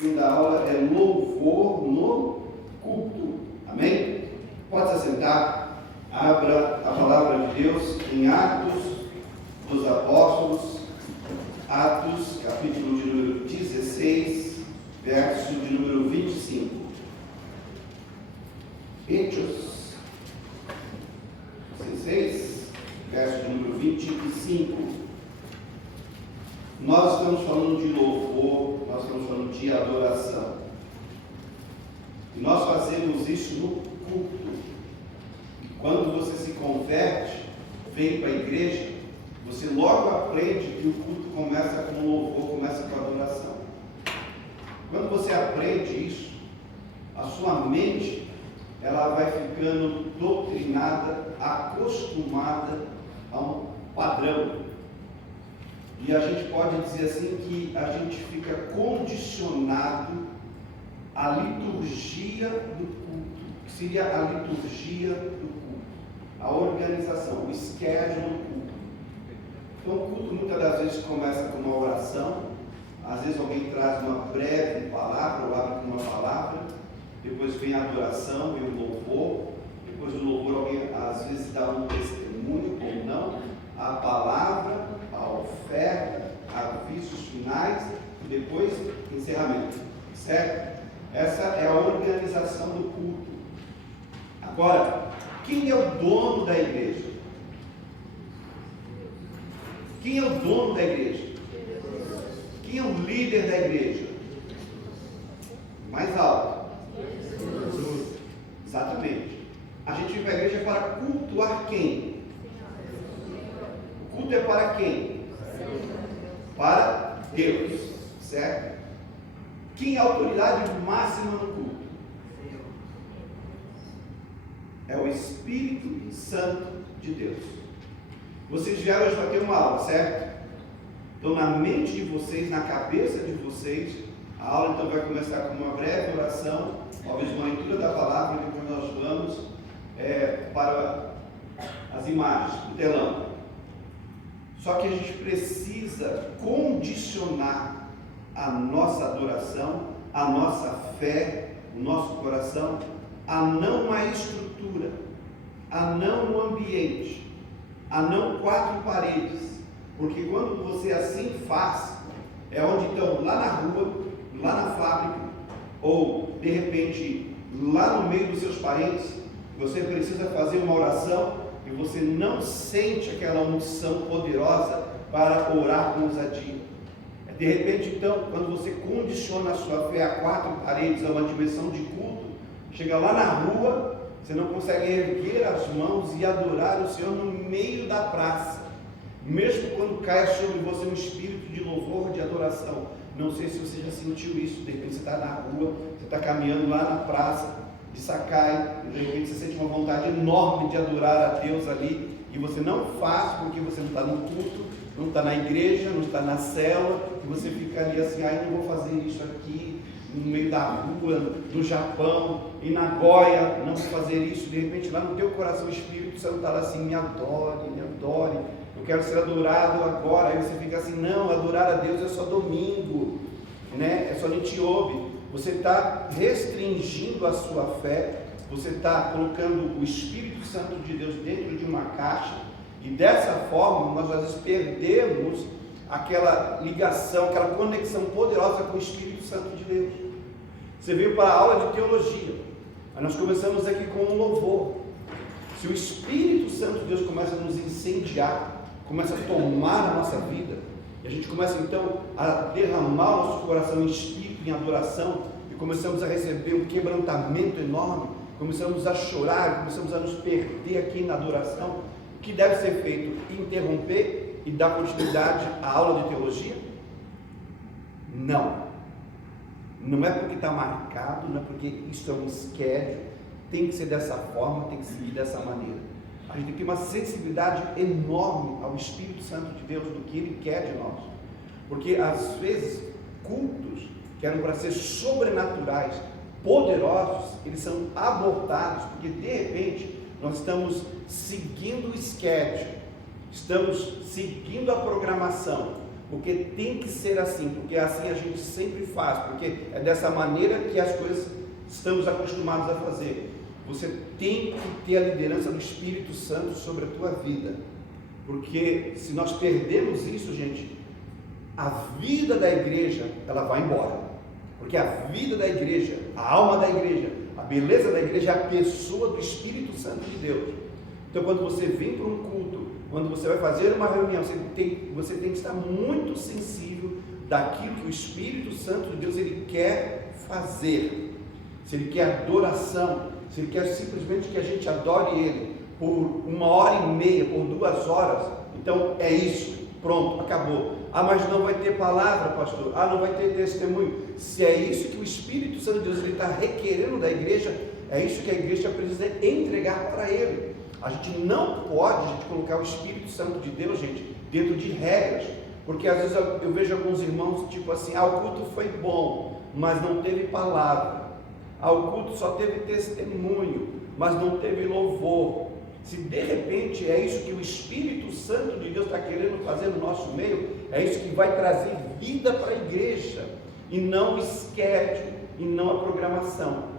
Da aula é louvor no culto. Amém? Pode se assentar. Abra a palavra de Deus em Atos dos Apóstolos, Atos, capítulo de número 16, verso de número 25. Hechos 16, verso de número 25. Nós estamos falando de louvor, nós estamos falando de adoração. E nós fazemos isso no culto. E quando você se converte, vem para a igreja, você logo aprende que o culto começa com louvor, começa com adoração. Quando você aprende isso, a sua mente, ela vai ficando doutrinada, acostumada a um padrão. E a gente pode dizer assim que a gente fica condicionado à liturgia do culto, que seria a liturgia do culto, a organização, o schedule do culto. Então o culto muitas das vezes começa com uma oração, às vezes alguém traz uma breve palavra, ou abre com uma palavra, depois vem a adoração, vem o louvor, depois do louvor alguém às vezes dá um testemunho ou não, a palavra, a oferta, avisos finais e depois encerramento, certo? Essa é a organização do culto. Agora, quem é o dono da igreja? Quem é o dono da igreja? Quem é o líder da igreja? Mais alto. Jesus. Exatamente. A gente vem para a igreja para cultuar quem? O culto é para quem? Para Deus, certo? Quem é a autoridade máxima no culto? É o Espírito Santo de Deus. Vocês vieram hoje para ter uma aula, certo? Então, na mente de vocês, na cabeça de vocês, a aula então vai começar com uma breve oração, talvez uma leitura da palavra, e depois nós vamos para as imagens, o telão. Só que a gente precisa condicionar a nossa adoração, a nossa fé, o nosso coração, a não a estrutura, a não o ambiente, a não quatro paredes. Porque quando você assim faz, é onde então, lá na rua, lá na fábrica, ou de repente, lá no meio dos seus parentes, você precisa fazer uma oração e você não sente aquela unção poderosa para orar com ousadia. De repente, então, quando você condiciona a sua fé a quatro paredes, a uma dimensão de culto, chega lá na rua, você não consegue erguer as mãos e adorar o Senhor no meio da praça, mesmo quando cai sobre você um espírito de louvor, de adoração. Não sei se você já sentiu isso. De repente você está na rua, você está caminhando lá na praça de Sakai, e de repente você sente uma vontade enorme de adorar a Deus ali, e você não faz porque você não está no culto, não está na igreja, não está na célula, e você fica ali assim, não vou fazer isso aqui, no meio da rua, no Japão, em Nagoya, não vou fazer isso. De repente lá no teu coração o Espírito Santo está lá assim, me adore, eu quero ser adorado agora. Aí você fica assim, não, adorar a Deus é só domingo, né? É só Nitiobe. Você está restringindo a sua fé, você está colocando o Espírito Santo de Deus dentro de uma caixa, e dessa forma nós às vezes perdemos aquela ligação, aquela conexão poderosa com o Espírito Santo de Deus. Você veio para a aula de teologia, mas nós começamos aqui com um louvor. Se o Espírito Santo de Deus começa a nos incendiar, começa a tomar a nossa vida, e a gente começa então a derramar o nosso coração em espírito, em adoração, e começamos a receber um quebrantamento enorme, começamos a chorar, começamos a nos perder aqui na adoração. O que deve ser feito? Interromper e dar continuidade à aula de teologia? Não. Não é porque está marcado, não é porque isso é um schedule, tem que ser dessa forma, tem que seguir dessa maneira. A gente tem que ter uma sensibilidade enorme ao Espírito Santo de Deus, do que Ele quer de nós. Porque às vezes, cultos que eram para ser sobrenaturais, poderosos, eles são abortados, porque de repente nós estamos seguindo o schedule, estamos seguindo a programação, porque tem que ser assim, porque assim a gente sempre faz, porque é dessa maneira que as coisas estamos acostumados a fazer. Você tem que ter a liderança do Espírito Santo sobre a tua vida, porque se nós perdemos isso, gente, a vida da igreja, ela vai embora, porque a vida da igreja, a alma da igreja, a beleza da igreja é a pessoa do Espírito Santo de Deus. Então, quando você vem para um culto, quando você vai fazer uma reunião, você tem que estar muito sensível daquilo que o Espírito Santo de Deus ele quer fazer. Se ele quer adoração, se ele quer simplesmente que a gente adore ele por 1h30, por 2 horas, então é isso, pronto, acabou. Ah, mas não vai ter palavra, pastor. Ah, não vai ter testemunho. Se é isso que o Espírito Santo de Deus está requerendo da igreja, é isso que a igreja precisa entregar para ele. A gente não pode colocar o Espírito Santo de Deus, gente, dentro de regras, porque às vezes eu vejo alguns irmãos tipo assim, o culto foi bom, mas não teve palavra. O culto só teve testemunho, mas não teve louvor. Se de repente é isso que o Espírito Santo de Deus está querendo fazer no nosso meio, é isso que vai trazer vida para a igreja, e não o schedule, e não a programação.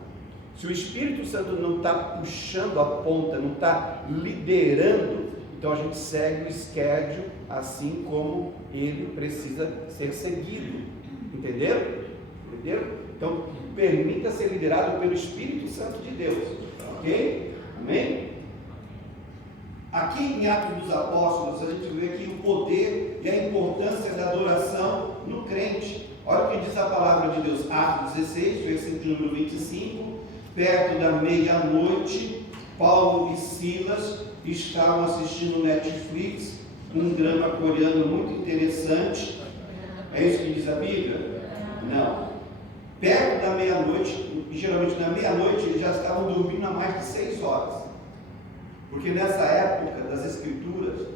Se o Espírito Santo não está puxando a ponta, não está liderando, então a gente segue o schedule assim como ele precisa ser seguido. Entenderam? Então, permita ser liderado pelo Espírito Santo de Deus. Ok? Amém? Aqui em Atos dos Apóstolos, a gente vê aqui o poder e a importância da adoração no crente. Olha o que diz a palavra de Deus. Atos 16, versículo número 25. Perto da meia-noite, Paulo e Silas estavam assistindo Netflix, um drama coreano muito interessante. É isso que diz a Bíblia? Não. Perto da meia-noite, e geralmente na meia-noite eles já estavam dormindo há mais de 6 horas. Porque nessa época das Escrituras,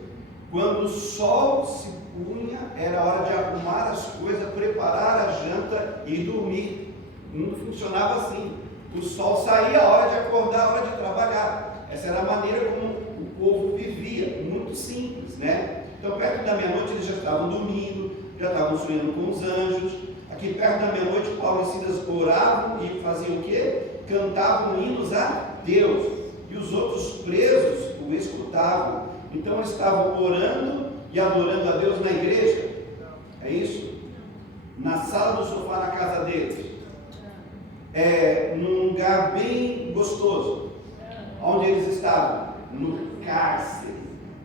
quando o sol se punha, era hora de arrumar as coisas, preparar a janta e dormir. Não funcionava assim. O sol saía, a hora de acordar, a hora de trabalhar. Essa era a maneira como o povo vivia, muito simples, né? Então, perto da meia-noite, eles já estavam dormindo, já estavam sonhando com os anjos. Aqui perto da meia-noite, Paulo e Silas oravam e faziam o quê? Cantavam hinos a Deus. E os outros presos o escutavam. Então, eles estavam orando e adorando a Deus na igreja. É isso? Na sala do sofá na casa deles. Num lugar bem gostoso. Onde eles estavam? No cárcere,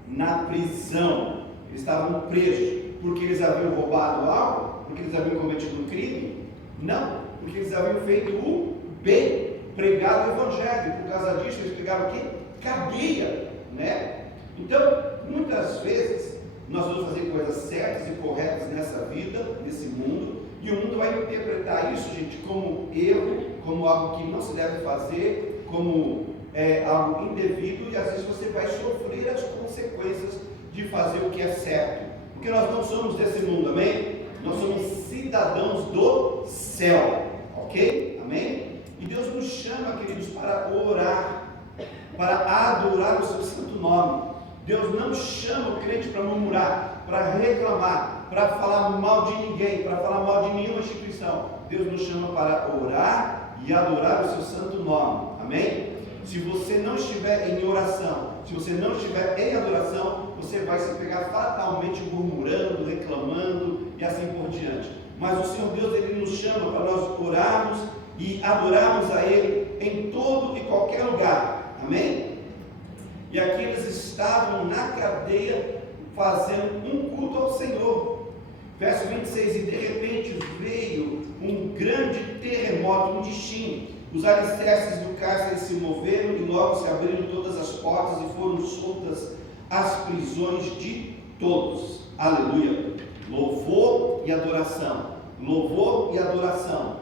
na prisão. Eles estavam presos porque eles haviam roubado algo? Porque eles haviam cometido um crime? Não, porque eles haviam feito o bem, pregado o evangelho. Por causa disso eles pegaram o quê? Cadeia, né? Então, muitas vezes nós vamos fazer coisas certas e corretas nessa vida, nesse mundo, e o mundo vai interpretar isso, gente, como erro, como algo que não se deve fazer, como algo indevido, e às vezes você vai sofrer as consequências de fazer o que é certo, porque nós não somos desse mundo, amém? Nós somos cidadãos do céu, ok? Amém? E Deus nos chama, queridos, para orar, para adorar o seu santo nome. Deus não chama o crente para murmurar, para reclamar, para falar mal de ninguém, para falar mal de nenhuma instituição. Deus nos chama para orar e adorar o seu santo nome, amém? Se você não estiver em oração, se você não estiver em adoração, você vai se pegar fatalmente murmurando, reclamando e assim por diante. Mas o Senhor Deus, Ele nos chama para nós orarmos e adorarmos a Ele em todo e qualquer lugar, amém? E aqui eles estavam na cadeia fazendo um culto ao Senhor. Verso 26, e de repente veio um grande terremoto, um destino. Os alicerces do cárcere se moveram e logo se abriram todas as portas e foram soltas as prisões de todos. Aleluia! Louvor e adoração. Louvor e adoração.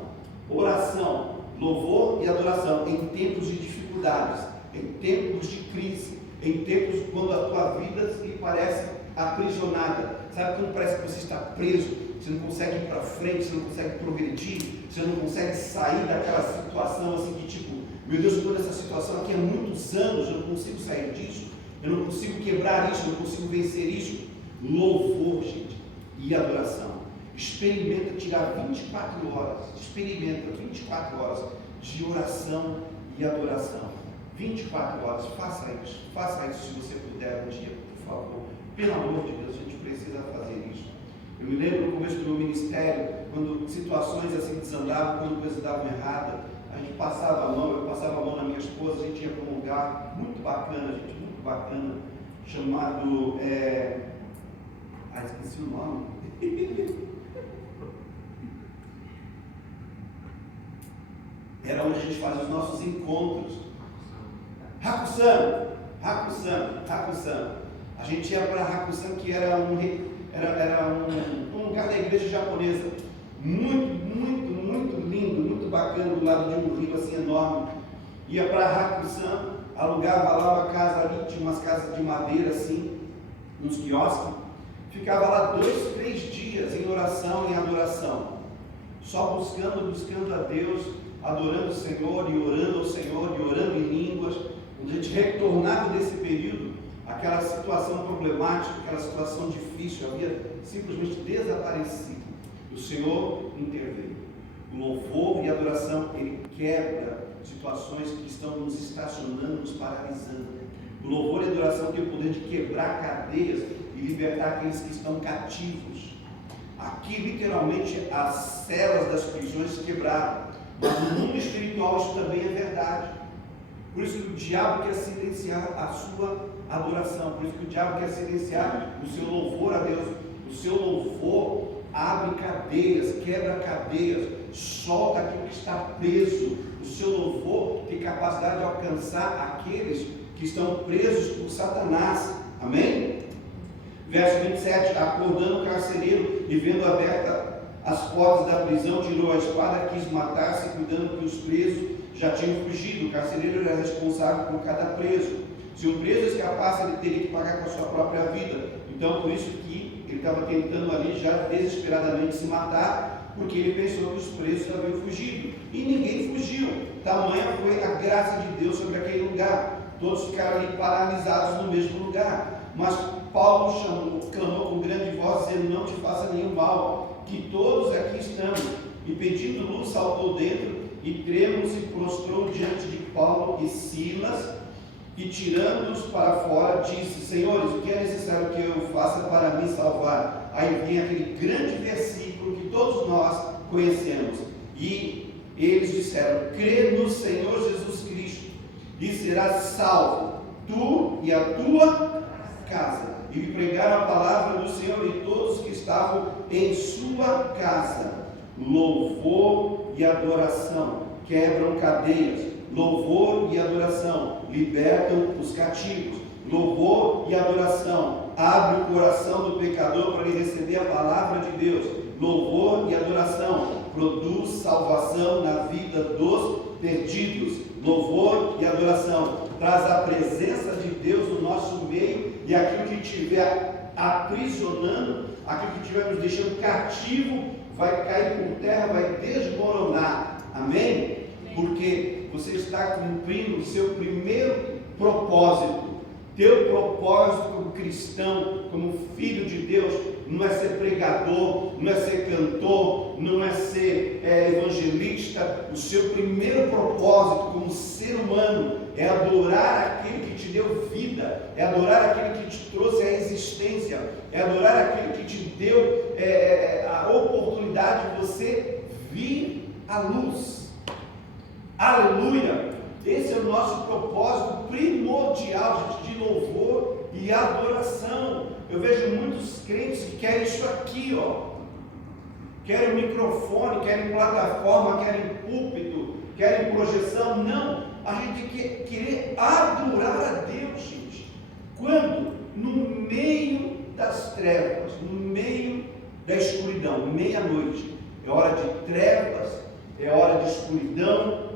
Oração. Louvor e adoração em tempos de dificuldades, em tempos de crise, em tempos quando a tua vida se parece aprisionada. Sabe quando parece que você está preso, você não consegue ir para frente, você não consegue progredir, você não consegue sair daquela situação assim de tipo, meu Deus, toda essa situação aqui há muitos anos, eu não consigo sair disso, eu não consigo quebrar isso, eu não consigo vencer isso. Louvor, gente. e adoração. Experimenta tirar 24 horas de oração e adoração. 24 horas, faça isso se você puder um dia, por favor. Pelo amor de Deus, a gente precisa fazer isso. Eu me lembro no começo do meu ministério, quando situações assim desandavam, quando coisas davam errada, a gente passava a mão, eu passava a mão na minha esposa, a gente ia para um lugar muito bacana, chamado, esqueci o nome. Era onde a gente fazia os nossos encontros. Hakusan. A gente ia para Hakusan, que era um lugar da igreja japonesa. Muito lindo, muito bacana, do lado de um rio assim enorme. Ia para Hakusan, alugava lá uma casa ali, tinha umas casas de madeira assim, uns quiosques. Ficava lá 2-3 dias em oração e adoração. Só buscando a Deus, adorando o Senhor e orando ao Senhor e orando em línguas. Quando a gente retornava desse período, aquela situação problemática, aquela situação difícil havia simplesmente desaparecido. O Senhor interveio. O louvor e a adoração, ele quebra situações que estão nos estacionando, nos paralisando. O louvor e a adoração tem o poder de quebrar cadeias e libertar aqueles que estão cativos. Aqui, literalmente, as celas das prisões se quebraram. Mas no mundo espiritual isso também é verdade. Por isso que o diabo quer silenciar a sua adoração. Por isso que o diabo quer silenciar o seu louvor a Deus. O seu louvor abre cadeias, quebra cadeias, solta aquilo que está preso. O seu louvor tem capacidade de alcançar aqueles que estão presos por Satanás. Amém? Verso 27, acordando o carcereiro e vendo aberta as portas da prisão, tirou a espada, quis matar-se, cuidando que os presos já tinham fugido. O carcereiro era responsável por cada preso. Se um preso escapasse, ele teria que pagar com a sua própria vida. Então, por isso que ele estava tentando ali já desesperadamente se matar, porque ele pensou que os presos haviam fugido. E ninguém fugiu. Tamanha foi a graça de Deus sobre aquele lugar. Todos ficaram ali paralisados no mesmo lugar. Mas Paulo clamou com grande voz, dizendo: não te faça nenhum mal, que todos aqui estamos. E pedindo luz, saltou dentro e trêmulo se prostrou diante de Paulo e Silas, e tirando-os para fora, disse: Senhores, o que é necessário que eu faça para me salvar? Aí vem aquele grande versículo que todos nós conhecemos. E eles disseram: crê no Senhor Jesus Cristo e serás salvo, tu e a tua casa. E lhe pregaram a palavra do Senhor e todos que estavam em sua casa. Louvor e adoração quebram cadeias. Louvor e adoração libertam os cativos. Louvor e adoração abre o coração do pecador para ele receber a palavra de Deus. Louvor e adoração produz salvação na vida dos perdidos. Louvor e adoração traz a presença de Deus no nosso meio, e aquilo que estiver aprisionando, aquilo que estiver nos deixando cativo, vai cair por terra, vai desmoronar. Amém? Porque você está cumprindo o seu primeiro propósito. Teu propósito como cristão, como filho de Deus, não é ser pregador, não é ser cantor, não é ser evangelista. O seu primeiro propósito como ser humano é adorar aquele que te deu vida, é adorar aquele que te trouxe a existência, é adorar aquele que te deu a oportunidade de você vir à luz. Aleluia! Esse é o nosso propósito primordial, gente, de louvor e adoração. Eu vejo muitos crentes que querem isso aqui, ó. Querem microfone, querem plataforma, querem púlpito, querem projeção. Não, a gente tem que querer adorar a Deus, gente. Quando? No meio das trevas, no meio da escuridão, meia-noite. É hora de trevas, é hora de escuridão.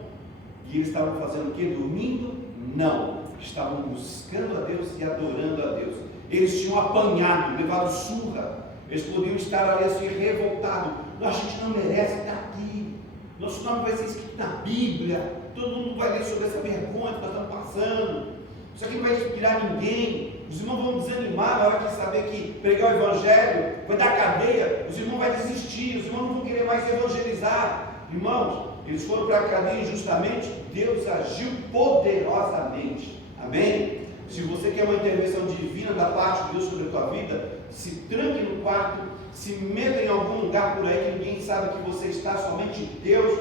E eles estavam fazendo o quê? Dormindo? Não. Estavam buscando a Deus e adorando a Deus. Eles tinham apanhado, levado surra. Eles podiam estar ali assim revoltados. A gente não merece estar aqui. Nosso nome vai ser escrito na Bíblia. Todo mundo vai ler sobre essa vergonha que nós estamos passando. Isso aqui não vai inspirar ninguém. Os irmãos vão desanimar na hora de saber que pregar o Evangelho vai dar cadeia, os irmãos vão desistir, os irmãos não vão querer mais evangelizar. Irmãos, eles foram para a cadeia injustamente, Deus agiu poderosamente. Amém? Se você quer uma intervenção divina da parte de Deus sobre a tua vida, se tranque no quarto, se meta em algum lugar por aí que ninguém sabe que você está, somente Deus.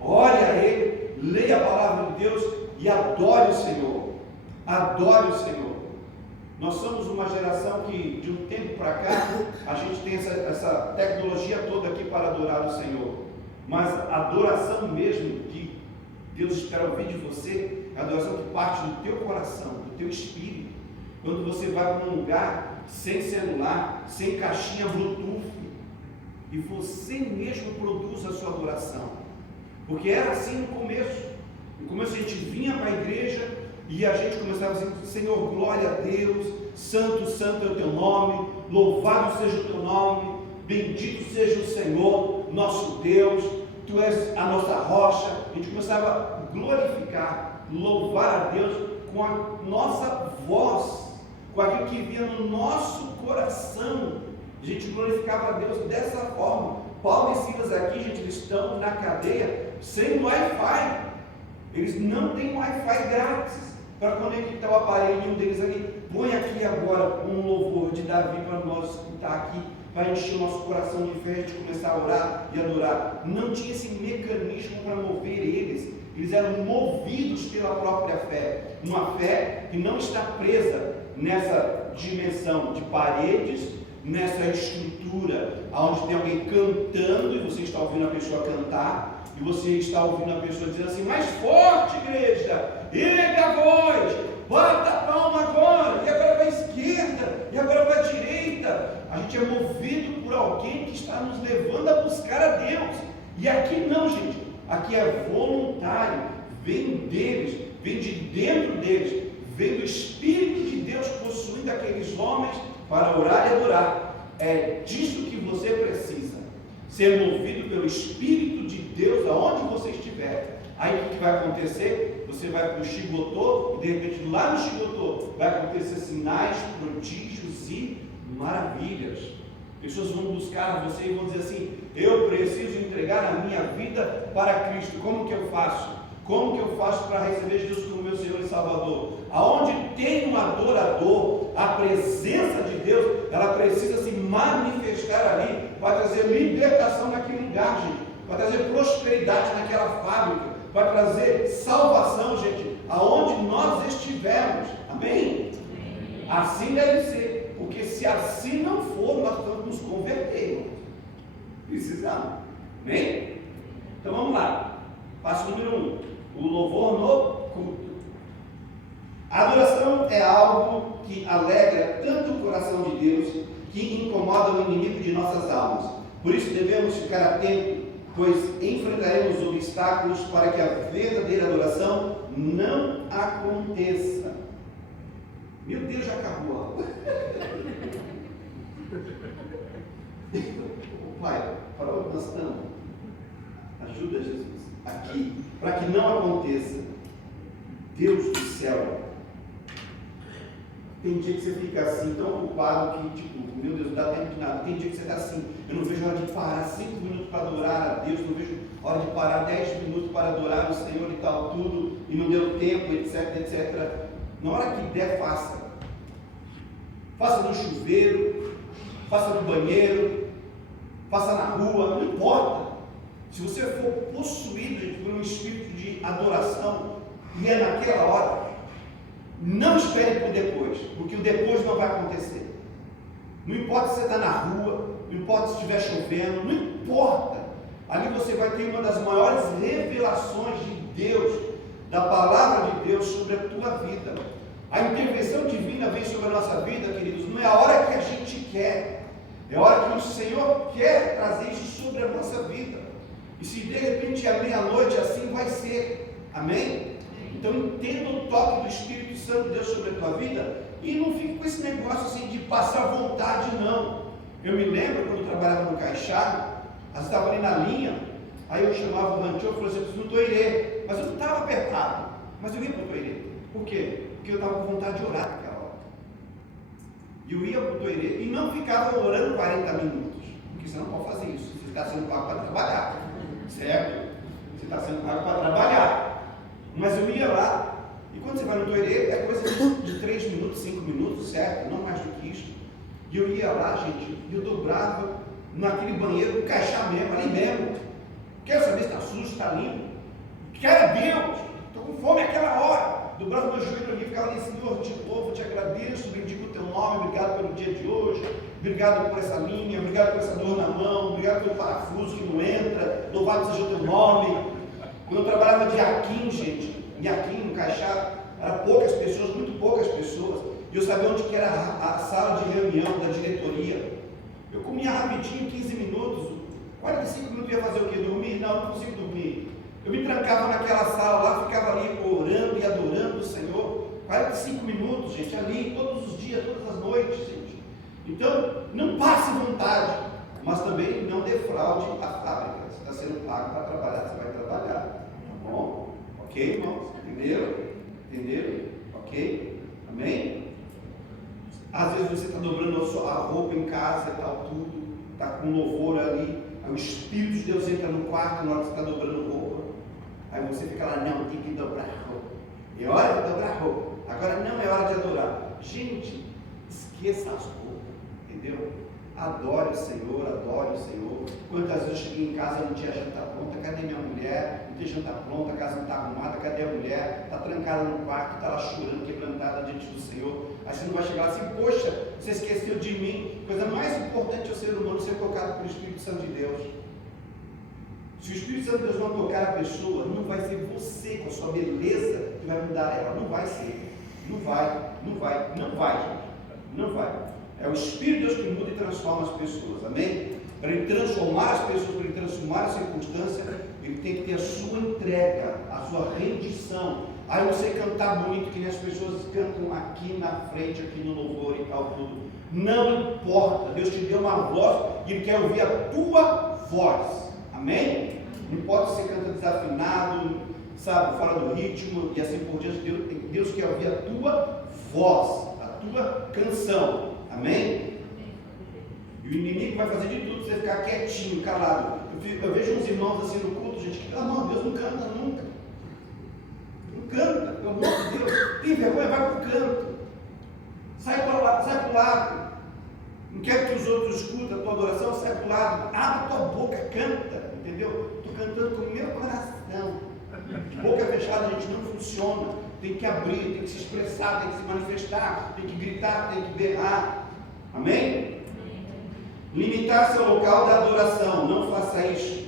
Ore a Ele, leia a palavra de Deus e adore o Senhor. Adore o Senhor. Nós somos uma geração que, de um tempo para cá, a gente tem essa tecnologia toda aqui para adorar o Senhor. Mas a adoração mesmo que Deus espera ouvir de você, é a adoração que parte do teu coração, do teu espírito. Quando você vai para um lugar sem celular, sem caixinha Bluetooth, e você mesmo produz a sua adoração. Porque era assim no começo. No começo a gente vinha para a igreja e a gente começava a dizer: Senhor, glória a Deus, santo, santo é o teu nome, louvado seja o teu nome, bendito seja o Senhor, nosso Deus, tu és a nossa rocha. A gente começava a glorificar, louvar a Deus com a nossa voz, com aquilo que vinha no nosso coração. A gente glorificava a Deus dessa forma. Paulo e Silas aqui, gente, eles estão na cadeia sem Wi-Fi. Eles não têm Wi-Fi grátis para conectar o aparelhinho deles ali. Põe aqui agora um louvor de Davi para nós escutar aqui, para encher o nosso coração de fé, a gente começar a orar e adorar. Não tinha esse mecanismo para mover eles. Eles eram movidos pela própria fé. Uma fé que não está presa nessa dimensão de paredes, nessa estrutura onde tem alguém cantando e você está ouvindo a pessoa cantar, e você está ouvindo a pessoa dizendo assim: mais forte, igreja, erga a voz, bata a palma agora, e agora para a esquerda, e agora para a direita. A gente é movido por alguém que está nos levando a buscar a Deus. E aqui não, gente, aqui é voluntário, vem deles, vem de dentro deles, vem do Espírito de Deus possuindo aqueles homens para orar e adorar. É disso que você precisa, ser movido pelo Espírito de Deus aonde você estiver. Aí o que vai acontecer? Você vai para o Chigotô, e de repente lá no Chigotô vai acontecer sinais, prodígios e maravilhas. Pessoas vão buscar você e vão dizer assim: eu preciso entregar a minha vida para Cristo. Como que eu faço? Como que eu faço para receber Jesus como meu Senhor e Salvador? Aonde tem um adorador, a presença de Deus, ela precisa se manifestar ali, para trazer libertação naquele lugar, gente, para trazer prosperidade naquela fábrica, para trazer salvação, gente, aonde nós estivermos. Amém? Assim deve ser, porque se assim não for, nós vamos nos converter. Precisamos. Amém? Então vamos lá. Passo número 1. O louvor no culto. A adoração é algo que alegra tanto o coração de Deus, que incomoda o inimigo de nossas almas. Por isso devemos ficar atentos, pois enfrentaremos obstáculos para que a verdadeira adoração não aconteça. Meu Deus, já acabou a aula. Pai, para onde nós estamos? Ajuda, Jesus, aqui, para que não aconteça. Deus do céu, tem dia que você fica assim, tão ocupado que, tipo, meu Deus, não dá tempo de nada. Tem dia que você está assim: eu não vejo hora de parar 5 minutos para adorar a Deus, não vejo hora de parar 10 minutos para adorar o Senhor e tal, tudo, e não deu tempo, etc, etc. Na hora que der, faça. Faça no chuveiro, faça no banheiro, faça na rua, não importa. Se você for possuído por um espírito de adoração, e é naquela hora, não espere por depois, porque o depois não vai acontecer. Não importa se você está na rua, não importa se estiver chovendo, não importa. Ali você vai ter uma das maiores revelações de Deus, da palavra de Deus sobre a tua vida. A intervenção divina vem sobre a nossa vida, queridos, não é a hora que a gente quer, é a hora que o Senhor quer trazer isso sobre a nossa vida. E se de repente é meia-noite, assim vai ser. Amém? Então entenda o toque do Espírito Santo de Deus sobre a tua vida e não fique com esse negócio assim de passar vontade, não. Eu me lembro quando eu trabalhava no Caixara, eu estava ali na linha, aí eu chamava o rancho e falei assim: eu preciso do toirê, mas eu não estava apertado, mas eu ia para o toirê. Por quê? Porque eu estava com vontade de orar naquela hora. E eu ia para o toilet e não ficava orando 40 minutos. Porque você não pode fazer isso. Você está sendo pago para trabalhar. Certo? Você está sendo pago para trabalhar. Mas eu ia lá. E quando você vai no toilet, é coisa de 3 minutos, 5 minutos, certo? Não mais do que isso. E eu ia lá, gente, e eu dobrava naquele banheiro, encaixar mesmo, ali mesmo. Quero saber se está sujo, se está limpo. Quero Deus. Estou com fome aquela hora. Dobrava meu joelho ali, ficava ali, Senhor, te louvo, te agradeço, bendigo o teu nome, obrigado pelo dia de hoje, obrigado por essa linha, obrigado por essa dor na mão, obrigado pelo parafuso que não entra, louvado seja o teu nome. Quando eu trabalhava de Aquim, gente, em Aquim, no Caixá, eram poucas pessoas, muito poucas pessoas, e eu sabia onde que era a sala de reunião da diretoria. Eu comia rapidinho, 15 minutos, 45 minutos ia fazer o quê? Dormir? Não consigo dormir. Eu me trancava naquela sala lá, ficava ali orando e adorando o Senhor, 45 minutos, gente, ali, todos os dias, todas as noites, gente. Então, não passe vontade, mas também não defraude a fábrica. Você está sendo pago para trabalhar, você vai trabalhar, tá bom? Ok, irmãos? Entenderam? Entenderam? Ok? Amém? Às vezes você está dobrando a roupa em casa e tal, tudo, está com louvor ali, aí o Espírito de Deus entra no quarto na hora que você está dobrando roupa. Aí você fica lá, não, tem que dobrar a roupa. É hora de dobrar a roupa. Agora não é hora de adorar. Gente, esqueça as roupas, entendeu? Adore o Senhor, adore o Senhor. Quantas vezes eu cheguei em casa e não tinha janta pronta? Cadê minha mulher? Não tem janta pronta, a casa não está arrumada, cadê a mulher? Está trancada no quarto, está lá chorando, quebrantada diante do Senhor. Aí você não vai chegar lá assim, poxa, você esqueceu de mim. Coisa mais importante é o ser humano ser tocado pelo Espírito Santo de Deus. Se o Espírito Santo de Deus não tocar a pessoa, não vai ser você com a sua beleza que vai mudar ela. Não vai ser. Não vai, gente. Não vai. É o Espírito de Deus que muda e transforma as pessoas. Amém? Para ele transformar as pessoas, para ele transformar a circunstância, ele tem que ter a sua entrega, a sua rendição. Aí você cantar bonito, que nem as pessoas cantam aqui na frente, aqui no louvor e tal, tudo. Não importa. Deus te deu uma voz e ele quer ouvir a tua voz. Amém? Não pode ser canta desafinado, sabe, fora do ritmo e assim por diante. Deus quer ouvir a tua voz, a tua canção. Amém? E o inimigo vai fazer de tudo para você ficar quietinho, calado. Eu vejo uns irmãos assim no culto, gente, que pelo amor de Deus não canta nunca. Não canta, pelo amor de Deus. Tem vergonha, vai para o canto. Sai para o lado. Não quer que os outros escutem a tua adoração, sai para o lado. Abre a tua boca, canta. Entendeu? Estou cantando com o meu coração. Boca fechada, a gente não funciona. Tem que abrir, tem que se expressar, tem que se manifestar, tem que gritar, tem que berrar. Amém? Limitar seu local da adoração. Não faça isso.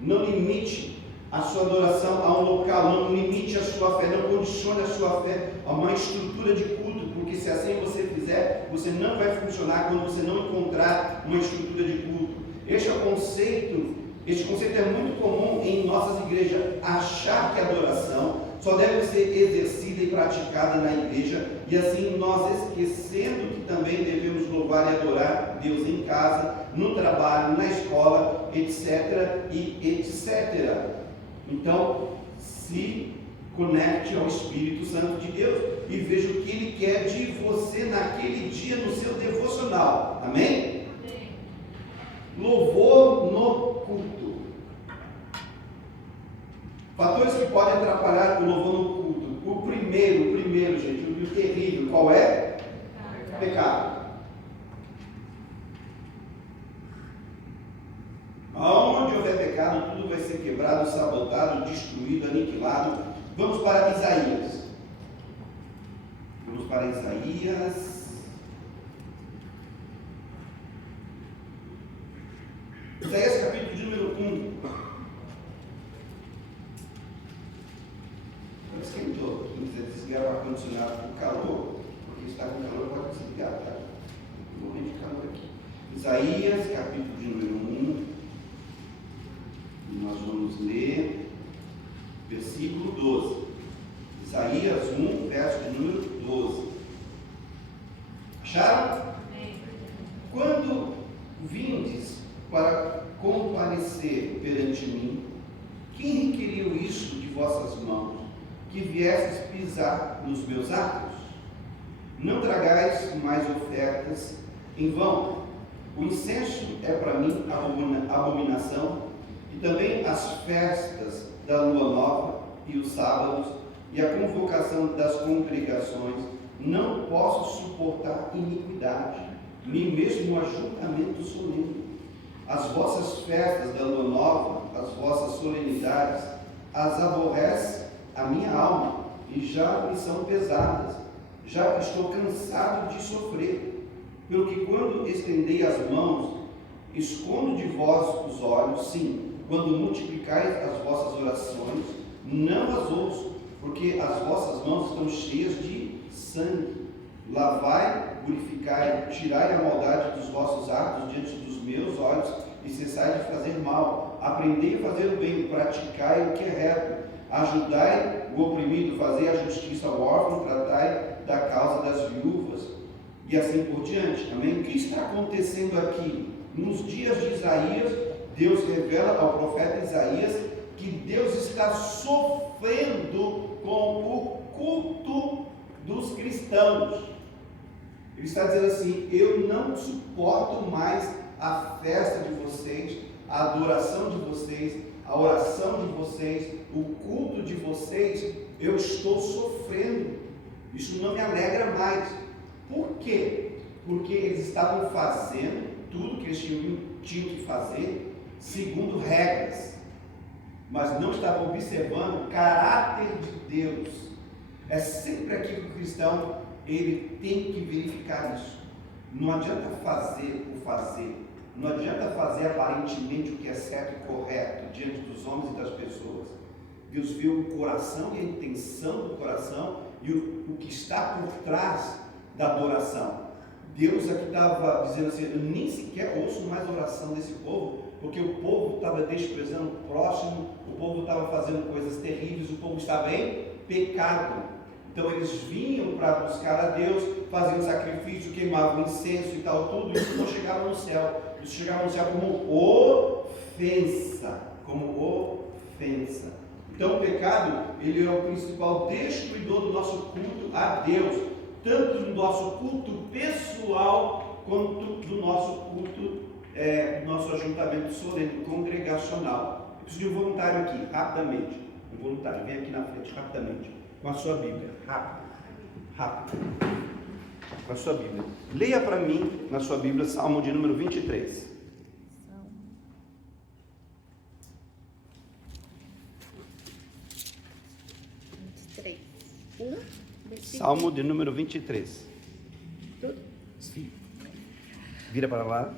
Não limite a sua adoração a um local. Não limite a sua fé. Não condicione a sua fé a uma estrutura de culto. Porque se assim você fizer, você não vai funcionar quando você não encontrar uma estrutura de culto. Este conceito é muito comum em nossas igrejas. Achar que a adoração só deve ser exercida e praticada na igreja, e assim nós esquecendo que também devemos louvar e adorar Deus em casa, no trabalho, na escola, etc. e etc. Então, se conecte ao Espírito Santo de Deus e veja o que Ele quer de você naquele dia no seu devocional. Amém? Louvor no culto. Fatores que podem atrapalhar o louvor no culto. O primeiro, gente, o terrível, qual é? Pecado. Aonde houver pecado, tudo vai ser quebrado, sabotado, destruído, aniquilado. Vamos para Isaías. Isaías capítulo de número 1. Esquentou. Se quiser desligar o ar-condicionado por calor, porque está com calor, pode desligar, tá? Estou morrendo de calor aqui. Isaías capítulo de número 1. Nós vamos ler versículo 12. Isaías 1, verso de número 12. Acharam? Quando vindes para comparecer perante mim, quem requeriu isso de vossas mãos, que viesses pisar nos meus atos? Não tragais mais ofertas em vão. O incenso é para mim abominação, e também as festas da lua nova e os sábados e a convocação das congregações. Não posso suportar iniquidade, nem mesmo o ajuntamento solene. As vossas festas da lua nova, as vossas solenidades, as aborrece a minha alma, e já me são pesadas. Já estou cansado de sofrer, pelo que quando estendei as mãos, escondo de vós os olhos. Sim, quando multiplicais as vossas orações, não as ouço, porque as vossas mãos estão cheias de sangue. Lavai, purificai, tirai a maldade dos vossos atos diante dos meus olhos, e cessai de fazer mal. Aprendei a fazer o bem, praticai o que é reto. Ajudai o oprimido, fazei a justiça ao órfão, tratai da causa das viúvas, e assim por diante. Amém? O que está acontecendo aqui? Nos dias de Isaías, Deus revela ao profeta Isaías que Deus está sofrendo com o culto dos cristãos. Ele está dizendo assim: eu não suporto mais a festa de vocês, a adoração de vocês, a oração de vocês, o culto de vocês. Eu estou sofrendo. Isso não me alegra mais. Por quê? Porque eles estavam fazendo tudo que eles tinham que fazer segundo regras, mas não estavam observando o caráter de Deus. É sempre aqui que o cristão ele tem que verificar isso. Não adianta fazer o fazer, não adianta fazer aparentemente o que é certo e correto diante dos homens e das pessoas. Deus vê o coração e a intenção do coração e o que está por trás da adoração. Deus aqui estava dizendo assim: eu nem sequer ouço mais a oração desse povo, porque o povo estava desprezando o próximo, o povo estava fazendo coisas terríveis, o povo estava em pecado. Então eles vinham para buscar a Deus, faziam sacrifício, queimavam incenso e tal, tudo isso não chegava no céu. Isso chegava no céu como ofensa, Então o pecado, ele é o principal destruidor do nosso culto a Deus, tanto do nosso culto pessoal, quanto do nosso culto, nosso ajuntamento solene, congregacional. Eu preciso de um voluntário aqui, rapidamente. Um voluntário, vem aqui na frente, rapidamente, com a sua Bíblia, rápido, com a sua Bíblia. Leia para mim, na sua Bíblia, Salmo de número 23. Salmo de número 23. Sim. Vira para lá.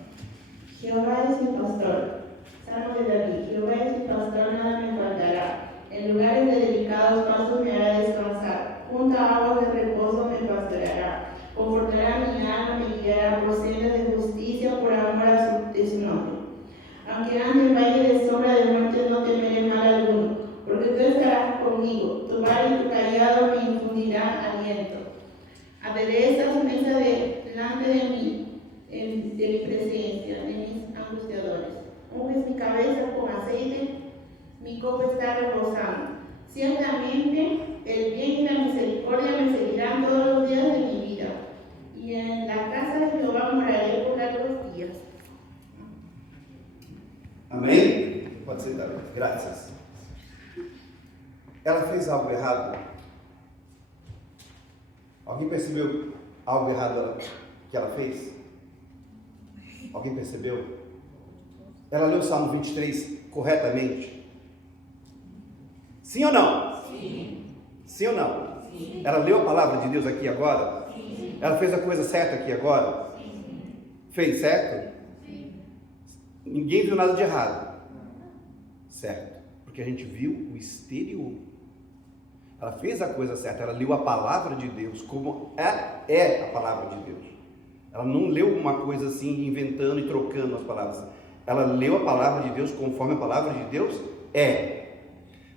Jehová es mi pastor. Salmo de David. Jehová es mi pastor, nada me faltará. En lugares de delicados pastos me hará descansar. Junto a aguas de reposo me pastoreará. Confortará mi alma, me guiará por sendas de justicia por amor de su nombre. Aunque ande en valle de sombra de muerte, no temeré mal alguno, porque tú estarás conmigo. Tu vara y tu callado me infundirán aliento. Aderezas mesa delante de mí, de mi presencia, de mis angustiadores. Unges mi cabeza con aceite, mi copa está rebosando. Ciertamente el bien y la misericordia me seguirán todos los días de mi vida, y en la casa de Jehová moraré por largos días. Amém? Pode sentar. Graças. Ela fez algo errado? Alguém percebeu algo errado que ela fez? Alguém percebeu? Ela leu o Salmo 23 corretamente? Sim ou não? Sim. Sim ou não? Sim. Ela leu a palavra de Deus aqui agora? Sim. Ela fez a coisa certa aqui agora? Sim. Fez certo? Sim. Ninguém viu nada de errado. Certo. Porque a gente viu o exterior. Ela fez a coisa certa, ela leu a palavra de Deus como é a palavra de Deus. Ela não leu uma coisa assim, inventando e trocando as palavras. Ela leu a palavra de Deus conforme a palavra de Deus é.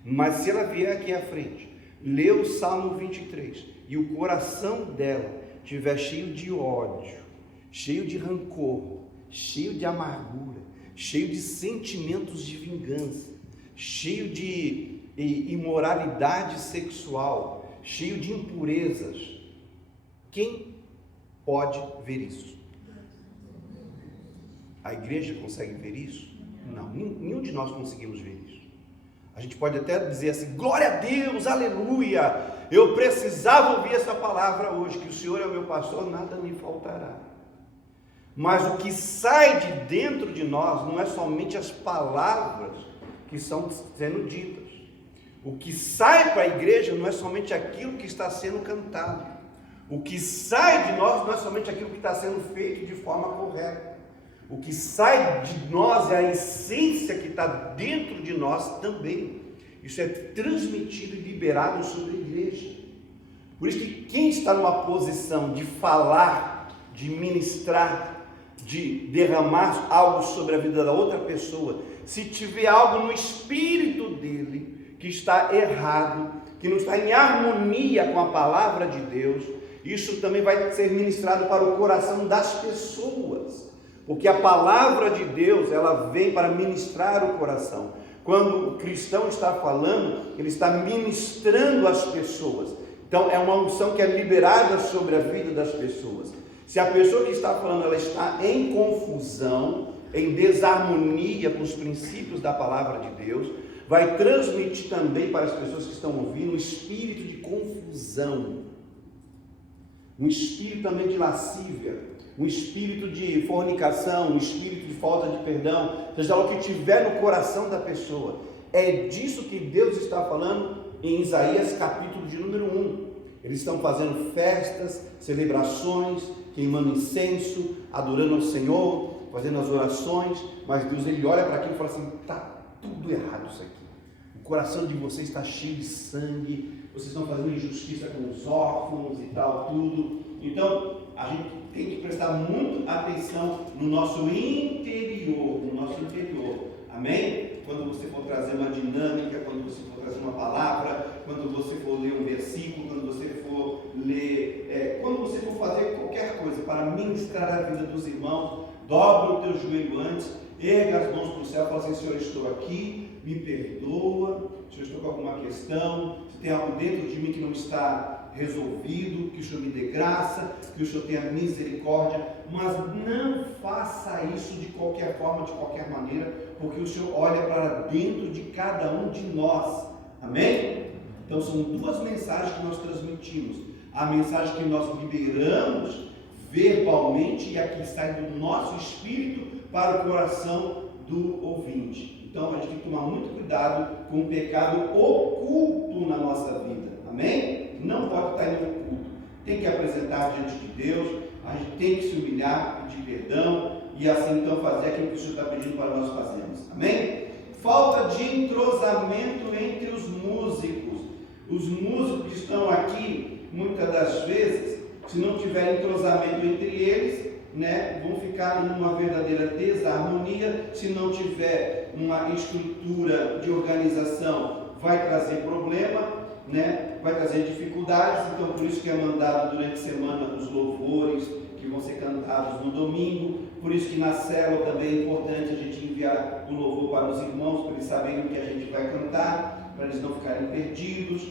Mas se ela vier aqui à frente, leu o Salmo 23 e o coração dela estiver cheio de ódio, cheio de rancor, cheio de amargura, cheio de sentimentos de vingança, cheio de imoralidade sexual, cheio de impurezas, quem pode ver isso. A igreja consegue ver isso? Não, nenhum de nós conseguimos ver isso. A gente pode até dizer assim, glória a Deus, aleluia, eu precisava ouvir essa palavra hoje, que o Senhor é o meu pastor, nada me faltará. Mas o que sai de dentro de nós não é somente as palavras que estão sendo ditas. O que sai para a igreja não é somente aquilo que está sendo cantado. O que sai de nós não é somente aquilo que está sendo feito de forma correta. O que sai de nós é a essência que está dentro de nós também. Isso é transmitido e liberado sobre a igreja. Por isso que quem está numa posição de falar, de ministrar, de derramar algo sobre a vida da outra pessoa, se tiver algo no espírito dele que está errado, que não está em harmonia com a palavra de Deus, isso também vai ser ministrado para o coração das pessoas. Porque a palavra de Deus, ela vem para ministrar o coração. Quando o cristão está falando, ele está ministrando as pessoas. Então é uma unção que é liberada sobre a vida das pessoas. Se a pessoa que está falando, ela está em confusão, em desarmonia com os princípios da palavra de Deus, vai transmitir também para as pessoas que estão ouvindo um espírito de confusão, um espírito também de lascívia, um espírito de fornicação, um espírito de falta de perdão, seja lá o que tiver no coração da pessoa. É disso que Deus está falando em Isaías capítulo de número 1. Eles estão fazendo festas, celebrações, queimando incenso, adorando ao Senhor, fazendo as orações, mas Deus, ele olha para aquilo e fala assim, está tudo errado isso aqui. O coração de vocês está cheio de sangue, vocês estão fazendo injustiça com os órfãos e tal, tudo. Então, a gente tem que prestar muita atenção no nosso interior, amém? Quando você for trazer uma dinâmica, quando você for trazer uma palavra, quando você for ler um versículo, quando você for ler, quando você for fazer qualquer coisa para ministrar a vida dos irmãos, dobra o teu joelho antes, erga as mãos para o céu e fala assim, Senhor, estou aqui, me perdoa, se eu estou com alguma questão, se tem algo dentro de mim que não está resolvido, que o Senhor me dê graça, que o Senhor tenha misericórdia, mas não faça isso de qualquer forma, de qualquer maneira, porque o Senhor olha para dentro de cada um de nós, amém? Então são duas mensagens que nós transmitimos, a mensagem que nós liberamos verbalmente e a que sai do nosso espírito para o coração do ouvinte. Então a gente tem que tomar muito cuidado com o pecado oculto na nossa vida, amém? Não pode estar em oculto, tem que apresentar diante de Deus, a gente tem que se humilhar, pedir perdão e assim então fazer aquilo que o Senhor está pedindo para nós fazermos, amém? Falta de entrosamento entre os músicos. Os músicos que estão aqui, muitas das vezes, se não tiver entrosamento entre eles, vão ficar numa verdadeira desarmonia. Se não tiver uma estrutura de organização, vai trazer problema, vai trazer dificuldades. Então por isso que é mandado durante a semana os louvores que vão ser cantados no domingo. Por isso que na célula também é importante a gente enviar o louvor para os irmãos, para eles saberem o que a gente vai cantar, para eles não ficarem perdidos,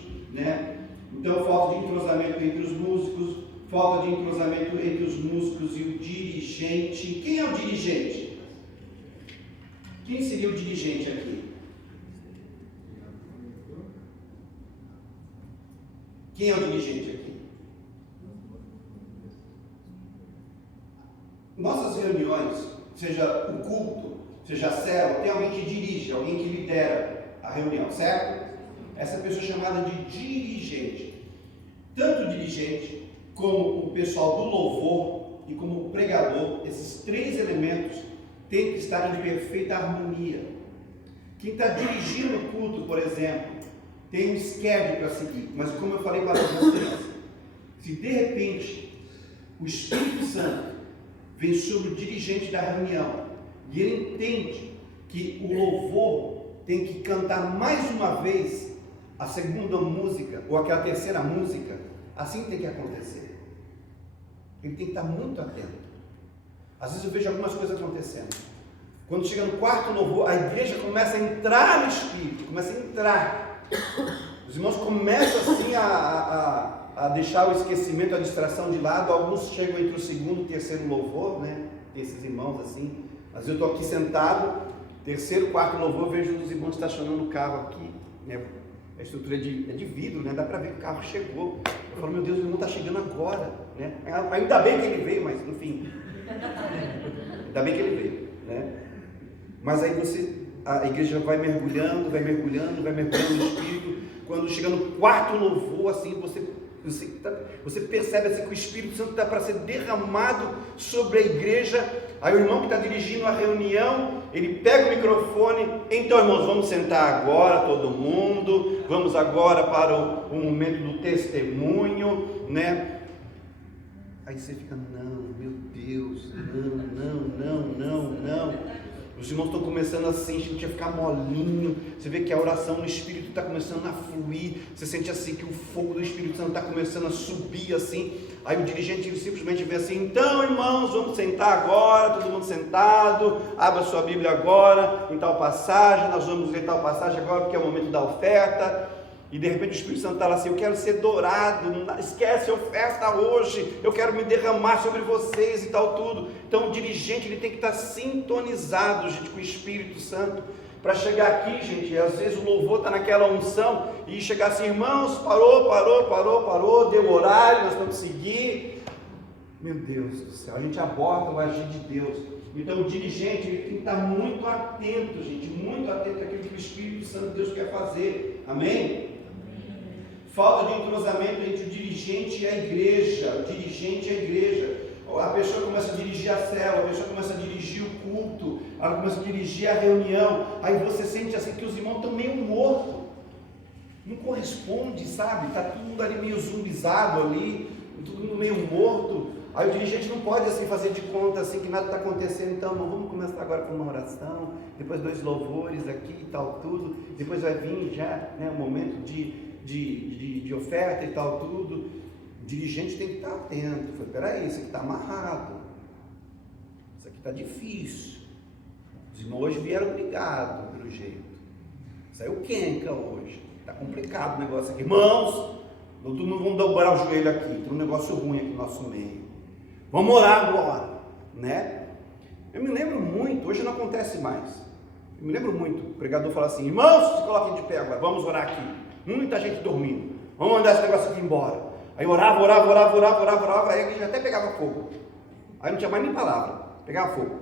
Então falta de entrosamento entre os músicos, falta de entrosamento entre os músicos e o dirigente. Quem é o dirigente? Quem seria o dirigente aqui? Quem é o dirigente aqui? Nossas reuniões, seja o culto, seja a célula, tem alguém que dirige, alguém que lidera a reunião, certo? Essa pessoa é chamada de dirigente. Tanto o dirigente, como o pessoal do louvor e como o pregador, esses três elementos têm que estar em perfeita harmonia. Quem está dirigindo o culto, por exemplo, tem um schedule para seguir, mas como eu falei para vocês, se de repente o Espírito Santo vem sobre o dirigente da reunião e ele entende que o louvor tem que cantar mais uma vez a segunda música ou aquela terceira música, assim tem que acontecer. Ele tem que estar muito atento. Às vezes eu vejo algumas coisas acontecendo. Quando chega no quarto louvor, a igreja começa a entrar no Espírito, começa a entrar. Os irmãos começam assim a a deixar o esquecimento, a distração de lado. Alguns chegam entre o segundo e o terceiro louvor, né? Esses irmãos assim. Às vezes eu estou aqui sentado, terceiro, quarto louvor, vejo os irmãos estacionando o carro aqui, né? A estrutura é de vidro, né? Dá para ver que o carro chegou. Eu falo, meu Deus, o irmão está chegando agora, né? Ainda bem que ele veio, mas enfim. Ainda bem que ele veio, né? Mas aí a igreja vai mergulhando no Espírito. Quando chega no quarto louvor, assim, você percebe assim, que o Espírito Santo está para ser derramado sobre a igreja. Aí o irmão que está dirigindo a reunião, ele pega o microfone. Então, irmãos, vamos sentar agora, todo mundo. Vamos agora para o momento do testemunho, né? Aí você fica, não, meu Deus, não. Os irmãos estão começando assim, a gente vai ficar molinho. Você vê que a oração no Espírito está começando a fluir. Você sente assim que o fogo do Espírito Santo está começando a subir assim. Aí o dirigente simplesmente vê assim, então irmãos, vamos sentar agora, todo mundo sentado. Abra sua Bíblia agora, em tal passagem. Nós vamos ler tal passagem agora, porque é o momento da oferta. E de repente o Espírito Santo está lá assim, eu quero ser dourado, esquece a oferta hoje, eu quero me derramar sobre vocês e tal tudo. Então o dirigente ele tem que estar sintonizado, gente, com o Espírito Santo, para chegar aqui, gente, às vezes o louvor está naquela unção, e chegar assim, irmãos, parou, deu horário, nós vamos seguir. Meu Deus do céu, a gente aborda o agir de Deus. Então o dirigente ele tem que estar muito atento, gente, muito atento àquilo que o Espírito Santo de Deus quer fazer, amém? Falta de entrosamento entre o dirigente e a igreja. A pessoa começa a dirigir a célula, a pessoa começa a dirigir o culto, ela começa a dirigir a reunião. Aí você sente assim que os irmãos estão meio mortos, não corresponde, sabe? Está todo mundo ali meio zumbizado ali, todo mundo meio morto. Aí o dirigente não pode assim fazer de conta assim que nada está acontecendo. Então vamos começar agora com uma oração, depois 2 louvores aqui e tal tudo, depois vai vir já, né, um momento de oferta e tal tudo. O dirigente tem que estar atento. Peraí, isso aqui está amarrado, isso aqui está difícil. Os irmãos hoje vieram brigados pelo jeito, saiu quenca hoje, está complicado o negócio aqui. Irmãos, todo mundo vamos dobrar o joelho aqui, tem um negócio ruim aqui no nosso meio, vamos orar agora, né? Eu me lembro muito, hoje não acontece mais, eu me lembro muito, o pregador fala assim, irmãos, se coloquem de pé agora, vamos orar aqui, muita gente dormindo, vamos mandar esse negócio aqui embora. Aí orava, aí a igreja até pegava fogo, aí não tinha mais nem palavra, pegava fogo,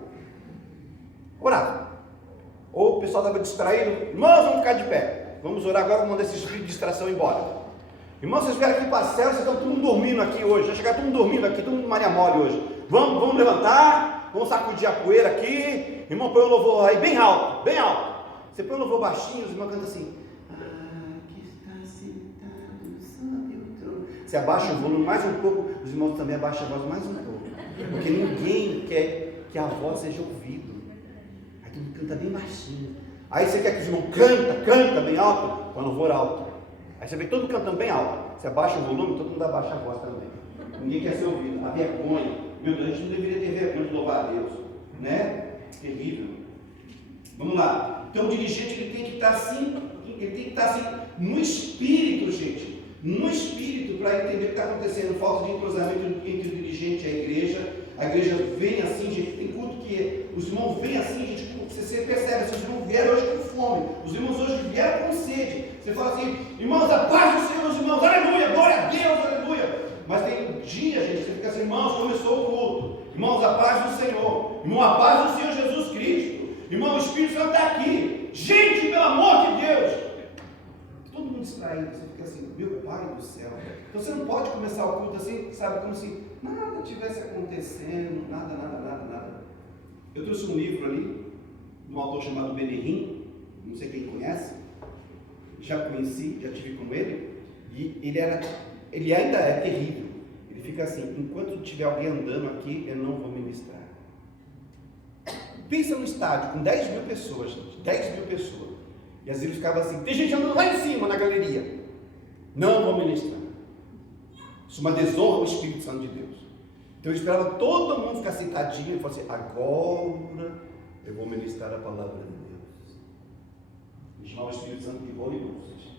orava, ou o pessoal estava distraído, irmãos, vamos ficar de pé, vamos orar agora, vamos mandar esse espírito de distração embora. Irmãos, vocês vieram aqui para a célula, vocês estão todo mundo dormindo aqui hoje, já chegaram todo mundo dormindo aqui, todo mundo maria mole hoje, vamos levantar, vamos sacudir a poeira aqui, irmão, põe o louvor aí bem alto, você põe o louvor baixinho, os irmãos cantam assim, que está sentado sobre o trono, você abaixa o volume mais um pouco, os irmãos também abaixam a voz mais um pouco, porque ninguém quer que a voz seja ouvida, aí todo mundo canta bem baixinho, aí você quer que os irmãos canta bem alto, põe o louvor alto. Aí você vê todo mundo cantando bem alto, você abaixa o volume, todo mundo abaixa a voz também. Ninguém quer ser ouvido, a vergonha. Meu Deus, a gente não deveria ter vergonha de louvar a Deus, né? Terrível. Vamos lá. Então o dirigente ele tem que estar assim, no espírito, gente. No espírito, para entender o que está acontecendo. Falta de entrosamento entre o dirigente e a igreja vem assim, gente. Tem culto que os irmãos vêm assim, gente. Você percebe, os irmãos vieram hoje com fome, os irmãos hoje vieram com sede. Você fala assim, irmãos, a paz do Senhor, meus irmãos, aleluia, glória a Deus, aleluia. Mas tem um dia, gente, você fica assim, irmãos, começou o culto, irmãos, a paz do Senhor, irmão, a paz do Senhor Jesus Cristo, irmão, o Espírito Santo está aqui, gente, pelo amor de Deus. Todo mundo distraído, você fica assim, meu Pai do céu. Então você não pode começar o culto assim, sabe, como se nada tivesse acontecendo, nada. Eu trouxe um livro ali, de um autor chamado Benerim, não sei quem conhece, já conheci, já tive com ele, e ele ainda é terrível. Ele fica assim, enquanto tiver alguém andando aqui, eu não vou ministrar. Pensa no estádio com 10 mil pessoas, gente, 10 mil pessoas, e às vezes ele ficava assim, tem gente andando lá em cima na galeria, não vou ministrar. Isso é uma desonra ao Espírito Santo de Deus. Então eu esperava todo mundo ficar sentadinho e falar assim, agora eu vou ministrar a palavra de Deus. E chamar o Espírito Santo de Holy Ghost.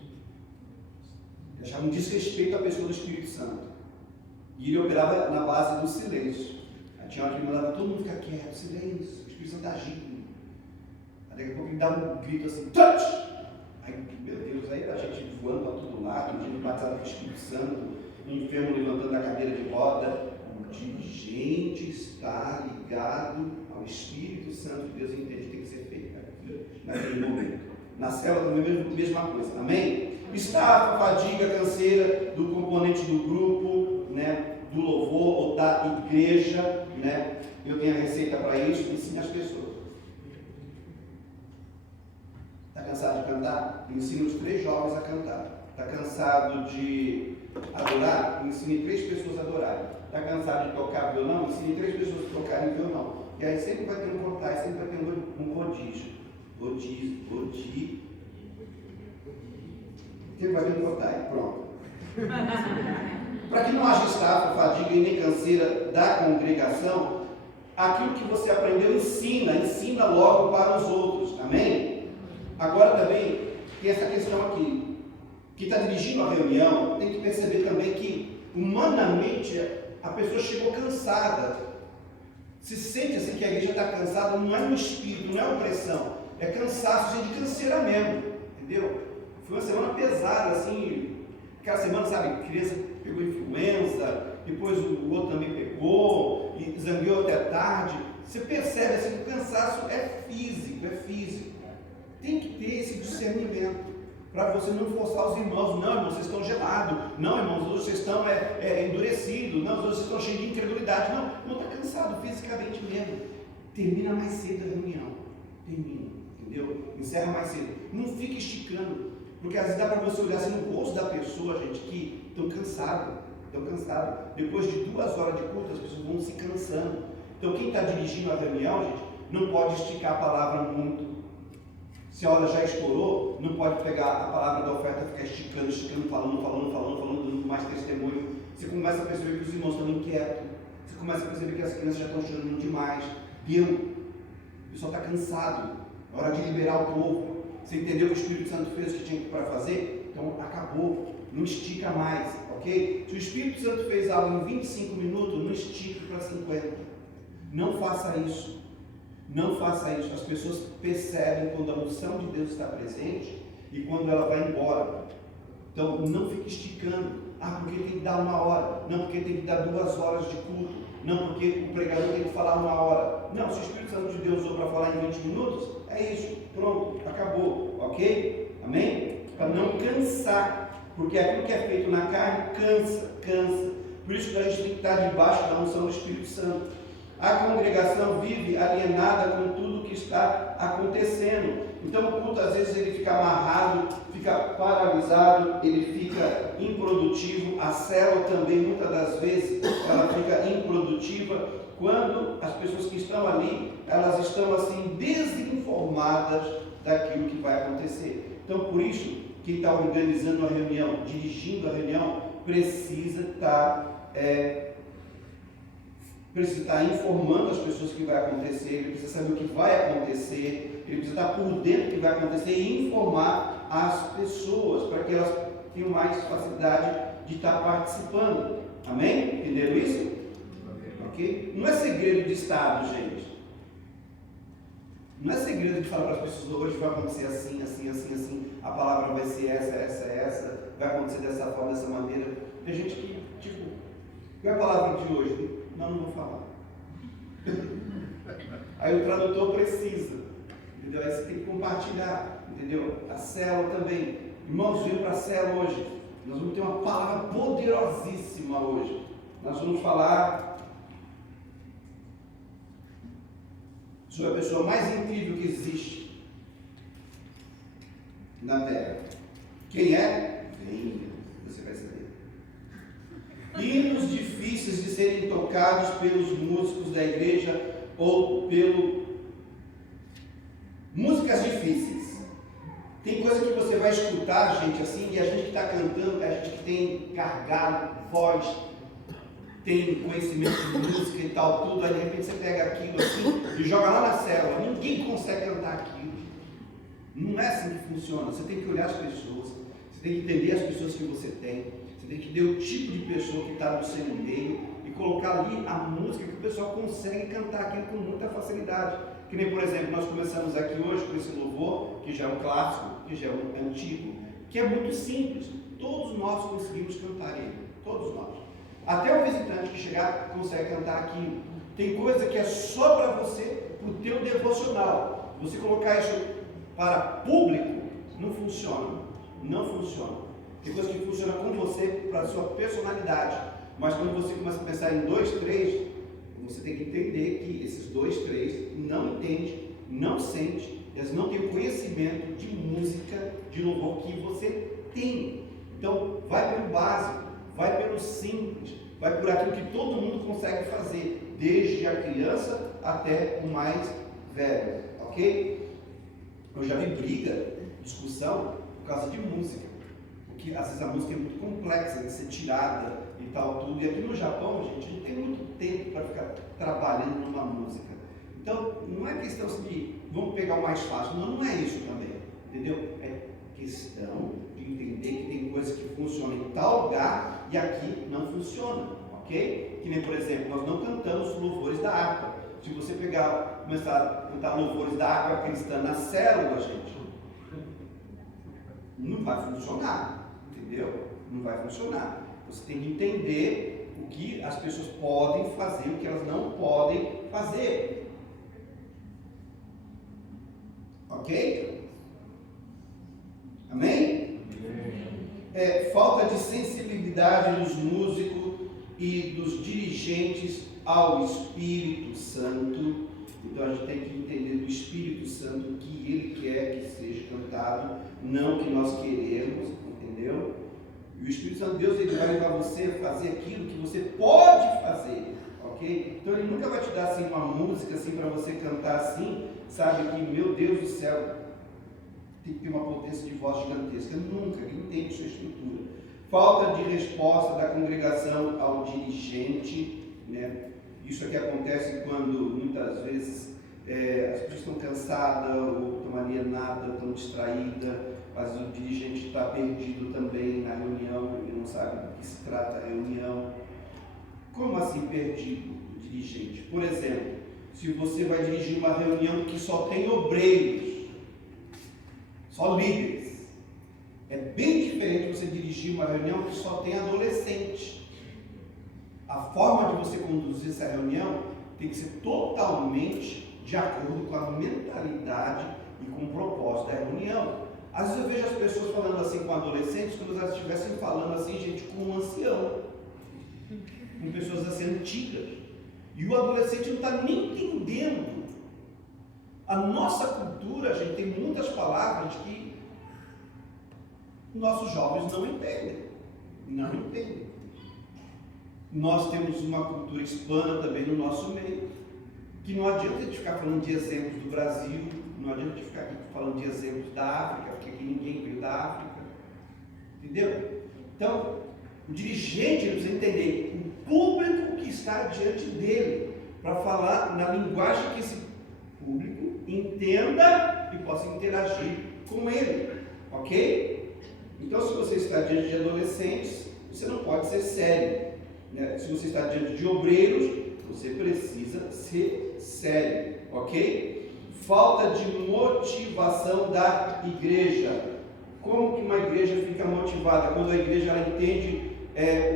Ele achava um desrespeito à pessoa do Espírito Santo. E ele operava na base do silêncio. Aí tinha hora que ele mandava todo mundo ficar quieto, silêncio, o Espírito Santo está agindo. Aí daqui a pouco ele dava um grito assim, touch! Aí, meu Deus, aí a gente voando para todo lado, um dia batizado com o Espírito Santo, um enfermo levantando da cadeira de roda. O dirigente está ligado ao Espírito Santo de Deus e entende que tem que ser feito naquele momento. Na célula também a mesma coisa, amém? Estafa, fadiga, canseira do componente do grupo, né, do louvor ou da igreja, né? Eu tenho a receita para isso, ensine as pessoas. Está cansado de cantar? Ensine os 3 jovens a cantar. Está cansado de adorar? Ensine 3 pessoas a adorarem. Está cansado de tocar violão? Ensine 3 pessoas a tocarem violão. E aí sempre vai ter um cortar, sempre vai ter um rodízio. Sempre vai ter um cortar, pronto. Para que não haja estafa, fadiga e nem canseira da congregação, aquilo que você aprendeu ensina logo para os outros, amém? Agora também tem essa questão aqui, que está dirigindo a reunião, tem que perceber também que humanamente a pessoa chegou cansada, se sente assim que a igreja está cansada, não é no espírito, não é opressão, é cansaço, gente, de canseira mesmo, entendeu? Foi uma semana pesada, assim, aquela semana, sabe, criança pegou influenza, depois o outro também pegou, e zangueou até tarde. Você percebe assim que o cansaço é físico. Tem que ter esse discernimento, para você não forçar os irmãos. Não, irmãos, vocês estão gelados. Não, irmãos, hoje vocês estão endurecidos. Não, hoje vocês estão cheios de incredulidade. Não está cansado fisicamente mesmo. Termina mais cedo a reunião. Entendeu? Encerra mais cedo. Não fica esticando. Porque às vezes dá para você olhar assim no rosto da pessoa, gente, que estão cansados. Depois de 2 horas de culto, as pessoas vão se cansando. Então quem está dirigindo a reunião, gente, não pode esticar a palavra muito. Se a hora já estourou, não pode pegar a palavra da oferta e ficar esticando, falando, dando mais testemunho. Você começa a perceber que os irmãos estão inquietos. Você começa a perceber que as crianças já estão chorando demais. O pessoal está cansado. É hora de liberar o povo. Você entendeu que o Espírito Santo fez o que tinha para fazer? Então acabou. Não estica mais, ok? Se o Espírito Santo fez algo em 25 minutos, não estique para 50. Não faça isso. As pessoas percebem quando a unção de Deus está presente e quando ela vai embora. Então não fique esticando. Porque tem que dar 1 hora. Não, porque tem que dar 2 horas de culto. Não, porque o pregador tem que falar 1 hora. Não, se o Espírito Santo de Deus usou para falar em 20 minutos, é isso. Pronto, acabou. Ok? Amém? Para não cansar. Porque aquilo que é feito na carne cansa. Por isso que a gente tem que estar debaixo da unção do Espírito Santo. A congregação vive alienada com tudo que está acontecendo. Então o culto às vezes ele fica amarrado, fica paralisado, ele fica improdutivo. A célula também muitas das vezes ela fica improdutiva quando as pessoas que estão ali, elas estão assim desinformadas daquilo que vai acontecer. Então por isso, quem está organizando a reunião, dirigindo a reunião, precisa estar informando as pessoas o que vai acontecer, ele precisa saber o que vai acontecer, ele precisa estar por dentro do que vai acontecer e informar as pessoas para que elas tenham mais facilidade de estar participando. Amém? Entenderam isso? Ok? Não é segredo de Estado, gente. Não é segredo de falar para as pessoas, hoje vai acontecer assim, a palavra vai ser essa, vai acontecer dessa forma, dessa maneira. Tem gente que, qual é a palavra de hoje? Não vou falar. Aí o tradutor precisa, entendeu? Aí você tem que compartilhar, entendeu? A célula também. Irmãos, vem para a célula hoje. Nós vamos ter uma palavra poderosíssima hoje. Nós vamos falar sobre a pessoa mais incrível que existe na Terra. Quem é? Venha, você vai saber. Hinos difíceis de serem tocados pelos músicos da igreja ou músicas difíceis. Tem coisa que você vai escutar, gente, assim, e a gente que está cantando, a gente que tem gargalo, voz, tem conhecimento de música e tal, tudo, aí de repente você pega aquilo assim e joga lá na célula. Ninguém consegue cantar aquilo. Não é assim que funciona. Você tem que olhar as pessoas, você Você tem que entender as pessoas que você tem. Você tem que entender o tipo de pessoa que está no seu meio e colocar ali a música que o pessoal consegue cantar aquilo com muita facilidade. Que nem, por exemplo, nós começamos aqui hoje com esse louvor, que já é um clássico, que já é um antigo, que é muito simples. Todos nós conseguimos cantar ele. Todos nós. Até o visitante que chegar consegue cantar aquilo. Tem coisa que é só para você, para o teu devocional. Você colocar isso para público, não funciona. Não funciona. Tem coisa que funciona com você, para a sua personalidade. Mas quando você começa a pensar em 2, 3, você tem que entender que esses 2, 3 não entendem, não sentem, eles não têm o conhecimento de música, de louvor que você tem. Então, vai pelo básico, vai pelo simples, vai por aquilo que todo mundo consegue fazer, desde a criança até o mais velho, ok? Eu já vi briga, discussão, por causa de música, porque às vezes a música é muito complexa de ser tirada e tal, tudo, e aqui no Japão, gente, não tem muito tempo para ficar trabalhando numa música. Então, não é questão assim de, vamos pegar o mais fácil, não é isso também, entendeu? É questão de entender que tem coisas que funcionam em tal lugar e aqui não funciona, ok? Que nem, por exemplo, nós não cantamos louvores da harpa. Se você começar a cantar louvores da harpa cristã na célula, gente, não vai funcionar, entendeu? Não vai funcionar. Você tem que entender o que as pessoas podem fazer, o que elas não podem fazer. Ok? Amém? Falta de sensibilidade dos músicos e dos dirigentes ao Espírito Santo. Então a gente tem que entender do Espírito Santo o que Ele quer que seja cantado, não o que nós queremos, entendeu? E o Espírito Santo de Deus, ele vai levar você a fazer aquilo que você pode fazer, ok? Então ele nunca vai te dar assim uma música assim para você cantar assim, sabe, que meu Deus do céu, tem que ter uma potência de voz gigantesca. Nunca, ele entende sua estrutura. Falta de resposta da congregação ao dirigente, né? Isso aqui acontece quando muitas vezes as pessoas estão cansadas, ou estão alienadas, estão distraídas, mas o dirigente está perdido também na reunião, ele não sabe do que se trata a reunião. Como assim perdido o dirigente? Por exemplo, se você vai dirigir uma reunião que só tem obreiros, só líderes, é bem diferente você dirigir uma reunião que só tem adolescente. A forma de você conduzir essa reunião tem que ser totalmente de acordo com a mentalidade e com o propósito da reunião. Às vezes eu vejo as pessoas falando assim com adolescentes, como se elas estivessem falando assim, gente, com um ancião, com pessoas assim antigas. E o adolescente não está nem entendendo. A nossa cultura, gente, tem muitas palavras que nossos jovens não entendem. Não entendem. Nós temos uma cultura hispana também no nosso meio, que não adianta a gente ficar falando de exemplos do Brasil, não adianta a gente ficar aqui falando de exemplos da África, porque aqui ninguém veio da África, entendeu? Então, o dirigente precisa entender o público que está diante dele, para falar na linguagem que esse público entenda e possa interagir com ele, ok? Então, se você está diante de adolescentes, você não pode ser sério. Se você está diante de obreiros, você precisa ser sério, ok? Falta de motivação da igreja. Como que uma igreja fica motivada? Quando a igreja ela entende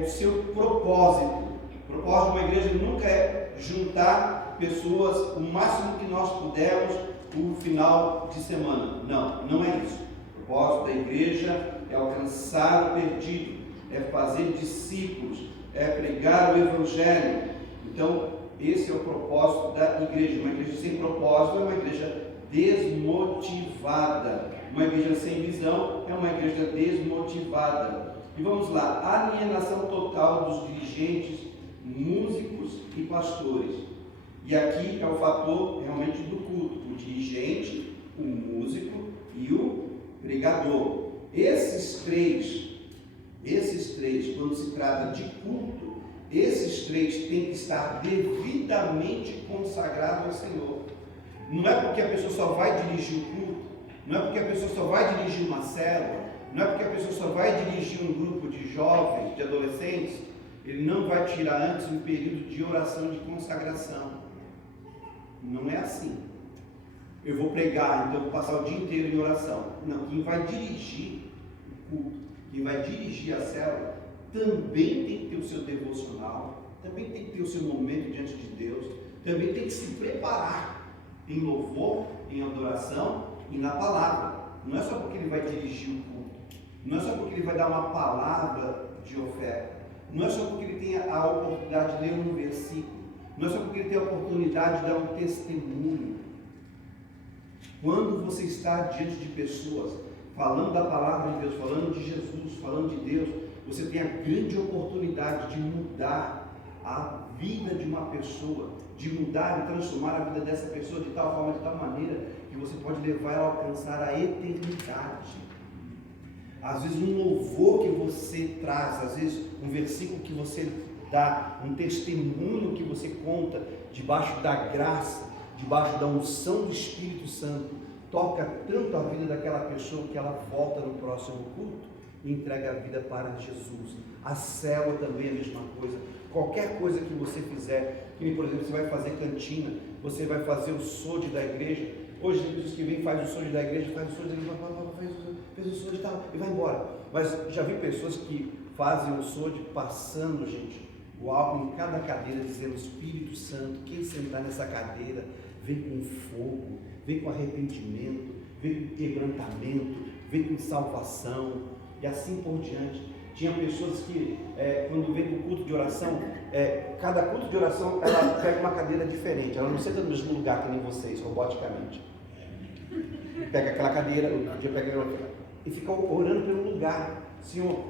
o seu propósito. O propósito de uma igreja nunca é juntar pessoas o máximo que nós pudermos no final de semana. Não, não é isso. O propósito da igreja é alcançar o perdido, é fazer discípulos, é pregar o Evangelho. Então, esse é o propósito da igreja. Uma igreja sem propósito é uma igreja desmotivada. Uma igreja sem visão é uma igreja desmotivada. E vamos lá, alienação total dos dirigentes, músicos e pastores. E aqui é o fator realmente do culto: o dirigente, o músico e o pregador. Esses três, quando se trata de culto, esses três têm que estar devidamente consagrados ao Senhor. Não é porque a pessoa só vai dirigir o culto, não é porque a pessoa só vai dirigir uma célula, Não é porque a pessoa só vai dirigir um grupo de jovens, de adolescentes, ele não vai tirar antes um período de oração, de consagração. Não é assim. Eu vou pregar, então vou passar o dia inteiro em oração. Não, quem vai dirigir o culto, quem vai dirigir a célula, também tem que ter o seu devocional, também tem que ter o seu momento diante de Deus, também tem que se preparar em louvor, em adoração e na palavra. Não é só porque ele vai dirigir o culto, não é só porque ele vai dar uma palavra de oferta, não é só porque ele tem a oportunidade de ler um versículo, não é só porque ele tem a oportunidade de dar um testemunho. Quando você está diante de pessoas, falando da palavra de Deus, falando de Jesus, falando de Deus, você tem a grande oportunidade de mudar a vida de uma pessoa, de mudar e transformar a vida dessa pessoa de tal forma, de tal maneira, que você pode levar ela a alcançar a eternidade. Às vezes um louvor que você traz, às vezes um versículo que você dá, um testemunho que você conta, debaixo da graça, debaixo da unção do Espírito Santo, toca tanto a vida daquela pessoa que ela volta no próximo culto e entrega a vida para Jesus. A célula também é a mesma coisa. Qualquer coisa que você fizer, que por exemplo, você vai fazer cantina, você vai fazer o sode da igreja. Hoje tem pessoas que vêm, faz o sode da igreja, faz o sode da igreja, fez o sode e tal, e vai embora. Mas já vi pessoas que fazem o sode passando, gente, o álcool em cada cadeira, dizendo: Espírito Santo, quem sentar nessa cadeira, vem com fogo, vem com arrependimento, vem com quebrantamento, vem com salvação, e assim por diante. Tinha pessoas que, quando vem para o culto de oração, cada culto de oração, ela pega uma cadeira diferente, ela não senta no mesmo lugar que nem vocês, roboticamente. Pega aquela cadeira, outro dia pega aquela, e fica orando pelo lugar. Senhor,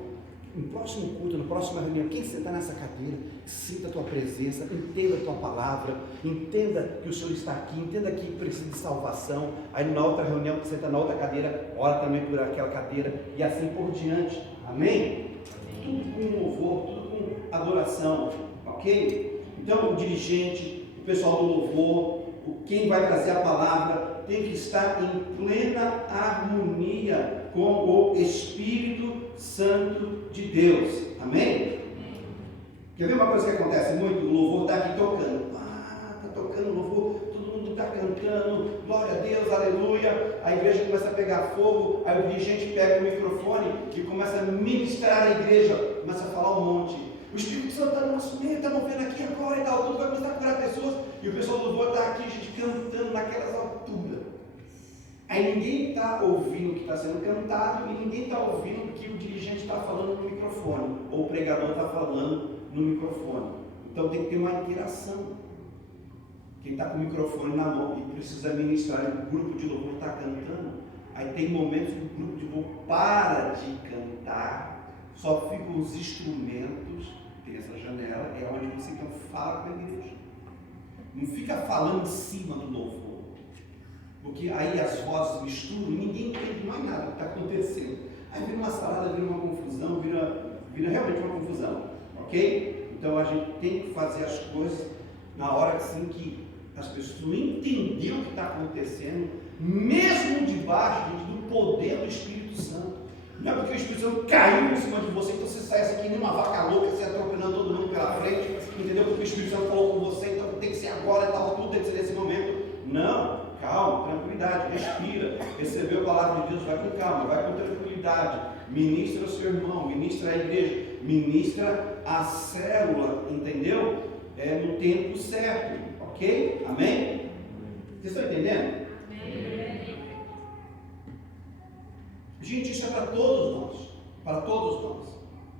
no próximo culto, na próxima reunião, quem sentar nessa cadeira, sinta a tua presença, entenda a tua palavra, entenda que o Senhor está aqui, entenda que precisa de salvação. Aí na outra reunião, que senta na outra cadeira, ora também por aquela cadeira, e assim por diante. Amém? Tudo com louvor, tudo com adoração, ok? Então o dirigente, o pessoal do louvor, quem vai trazer a palavra, tem que estar em plena harmonia com o Espírito Santo de Deus. Amém? Quer ver uma coisa que acontece muito? O louvor está aqui tocando. Está tocando louvor, todo mundo está cantando, glória a Deus, aleluia. A igreja começa a pegar fogo, aí o dirigente pega o microfone e começa a ministrar a igreja, começa a falar um monte. O Espírito Santo está no nosso meio, está movendo aqui agora e tal, tudo vai começar a curar pessoas. E o pessoal do louvor está aqui, gente, cantando naquelas alturas. Aí ninguém está ouvindo o que está sendo cantado e ninguém está ouvindo o que o dirigente está falando no microfone, ou o pregador está falando no microfone. Então tem que ter uma interação. Quem está com o microfone na mão e precisa ministrar, e o grupo de louvor está cantando, aí tem momentos que o grupo de louvor para de cantar, só ficam os instrumentos, tem essa janela, é onde você então fala com a igreja. Não fica falando em cima do louvor. Porque aí as vozes misturam e ninguém entende mais nada do que está acontecendo. Aí vira uma salada, vira uma confusão, vira realmente uma confusão. Ok? Então a gente tem que fazer as coisas na hora assim que as pessoas não entenderam o que está acontecendo, mesmo debaixo do poder do Espírito Santo. Não é porque o Espírito Santo caiu em cima de você, então você sai assim que nem uma vaca louca, você atropelando todo mundo pela frente, entendeu? Porque o Espírito Santo falou com você, então tem que ser agora e tal, tudo tem que ser nesse momento. Não, calma, tranquilidade, respira, recebeu a palavra de Deus, vai com calma, vai com tranquilidade, ministra o seu irmão, ministra a igreja, ministra a célula, entendeu? No tempo certo, ok? Amém? Vocês estão entendendo? Gente, isso é para todos nós,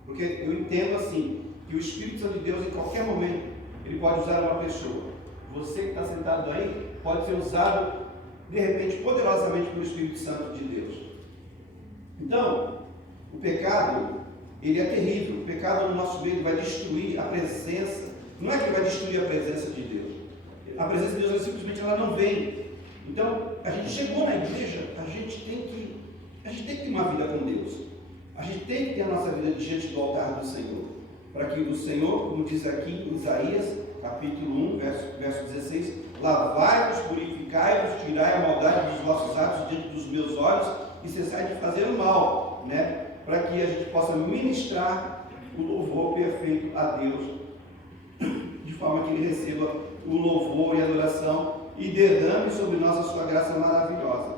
porque eu entendo assim, que o Espírito Santo de Deus em qualquer momento, ele pode usar uma pessoa. Você que está sentado aí, pode ser usado de repente poderosamente pelo Espírito Santo de Deus. Então, o pecado, ele é terrível. O pecado no nosso meio vai destruir a presença. Não é que vai destruir a presença de Deus. A presença de Deus simplesmente ela não vem. Então, a gente chegou na igreja, a gente tem que ter uma vida com Deus. A gente tem que ter a nossa vida diante do altar do Senhor. Para que o Senhor, como diz aqui em Isaías, capítulo 1, verso 16, lavai-vos, purificai-vos, tirai a maldade dos vossos atos diante dos meus olhos e cessai de fazer o mal. né? Para que a gente possa ministrar o louvor perfeito a Deus, de forma que Ele receba o louvor e a adoração e derrame sobre nós a sua graça maravilhosa.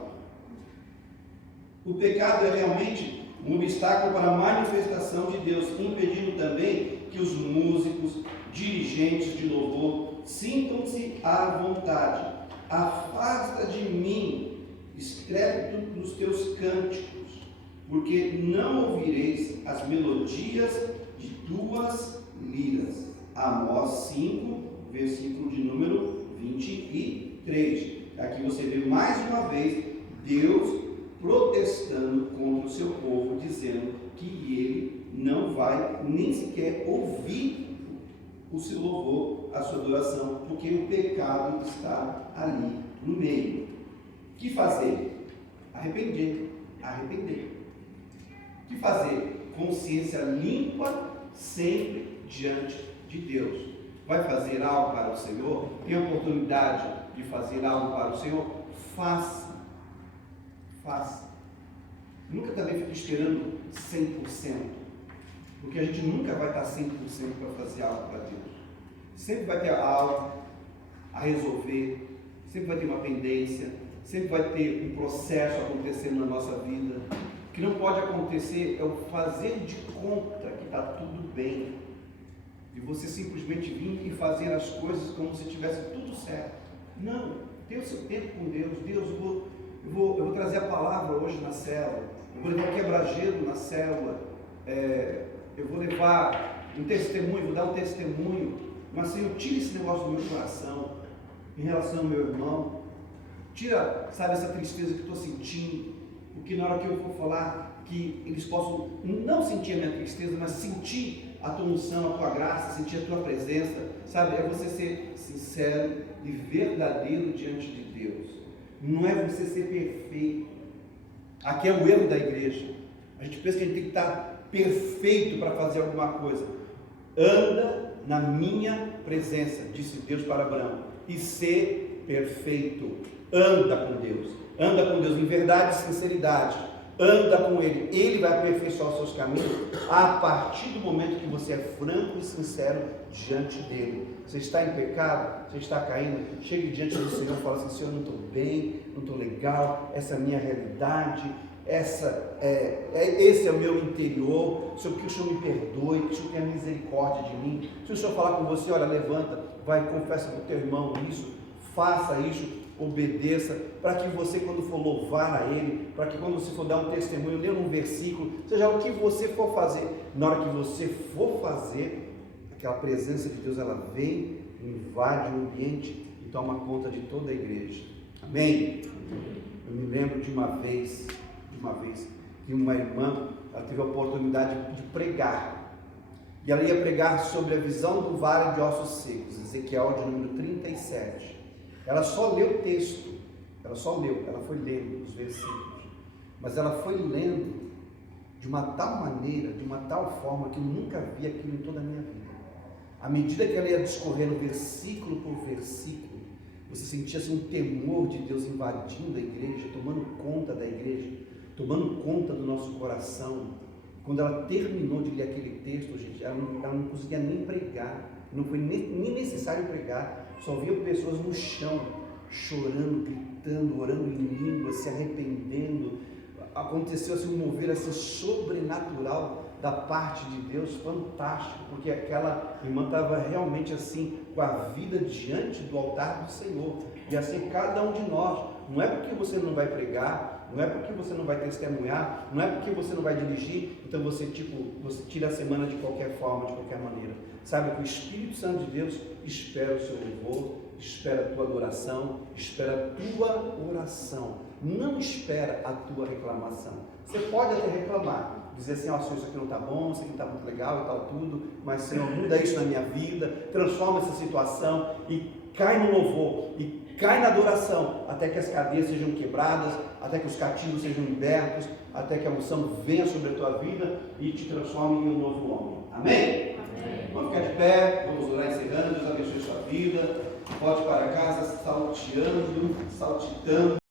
O pecado é realmente um obstáculo para a manifestação de Deus, impedindo também que os músicos, dirigentes de louvor, sintam-se à vontade. Afasta de mim, estrépito dos teus cânticos, porque não ouvireis as melodias de tuas liras. Amós 5, versículo de número 23. Aqui você vê mais uma vez Deus protestando contra o seu povo, dizendo que ele não vai nem sequer ouvir o seu louvor, a sua adoração, porque o pecado está ali no meio. O que fazer? Arrepender. O que fazer? Consciência limpa sempre diante de Deus. Vai fazer algo para o Senhor? Tem oportunidade de fazer algo para o Senhor? Faça. Nunca também fique esperando 100%, porque a gente nunca vai estar 100% para fazer algo para Deus. Sempre vai ter algo a resolver, sempre vai ter uma pendência, sempre vai ter um processo acontecendo na nossa vida. O que não pode acontecer é o fazer de conta que está tudo bem, e você simplesmente vir e fazer as coisas como se tivesse tudo certo. Não, tenha o seu tempo com Deus. Deus, eu vou trazer a palavra hoje na célula, eu vou levar quebra-gelo na célula, eu vou levar um testemunho, vou dar um testemunho, mas Senhor, tira esse negócio do meu coração, em relação ao meu irmão, tira, sabe, essa tristeza que eu estou sentindo, porque na hora que eu for falar, que eles possam não sentir a minha tristeza, mas sentir a tua unção, a tua graça, sentir a tua presença, sabe, é você ser sincero e verdadeiro diante de Deus. Não é você ser perfeito. Aqui é o erro da igreja. A gente pensa que a gente tem que estar perfeito para fazer alguma coisa. Anda na minha presença, disse Deus para Abraão, e ser perfeito. Anda com Deus em verdade e sinceridade. Anda com Ele, Ele vai aperfeiçoar os seus caminhos a partir do momento que você é franco e sincero diante dEle. Você está em pecado, você está caindo, chegue diante do Senhor e fala assim: Senhor, eu não estou bem, não estou legal, essa é a minha realidade, esse é o meu interior, Senhor, que o Senhor me perdoe, que o Senhor tenha misericórdia de mim. Se o Senhor falar com você, olha, levanta, vai, confessa para o teu irmão isso, faça isso, obedeça, para que você, quando for louvar a Ele, para que quando você for dar um testemunho, ler um versículo, seja o que você for fazer, na hora que você for fazer, aquela presença de Deus, ela vem, invade o ambiente e toma conta de toda a igreja. Amém? Eu me lembro de uma vez, que uma irmã, ela teve a oportunidade de pregar, e ela ia pregar sobre a visão do vale de ossos secos, Ezequiel de número 37. Ela só leu o texto, ela foi lendo os versículos, mas ela foi lendo de uma tal maneira, de uma tal forma, que eu nunca vi aquilo em toda a minha vida. À medida que ela ia discorrendo versículo por versículo, você sentia assim, um temor de Deus invadindo a igreja, tomando conta da igreja, tomando conta do nosso coração. Quando ela terminou de ler aquele texto, gente, ela não conseguia nem pregar, não foi nem necessário pregar, só via pessoas no chão, chorando, gritando, orando em língua, se arrependendo. Aconteceu assim, um mover assim, sobrenatural da parte de Deus, fantástico, porque aquela irmã estava realmente assim, com a vida diante do altar do Senhor. E assim cada um de nós. Não é porque você não vai pregar, não é porque você não vai testemunhar, não é porque você não vai dirigir, então você tira a semana de qualquer forma, de qualquer maneira. Sabe que o Espírito Santo de Deus espera o seu louvor, espera a tua adoração, espera a tua oração, não espera a tua reclamação. Você pode até reclamar, dizer assim: ó, Senhor, isso aqui não está bom, isso aqui não está muito legal e tal, tudo, mas Senhor, muda isso na minha vida, transforma essa situação, e cai no louvor, e cai na adoração, até que as cadeias sejam quebradas, até que os cativos sejam libertos, até que a unção venha sobre a tua vida e te transforme em um novo homem. Amém? Amém. Vamos ficar de pé, vamos orar encerrando. Deus abençoe a sua vida. Pode ir para casa salteando, saltitando.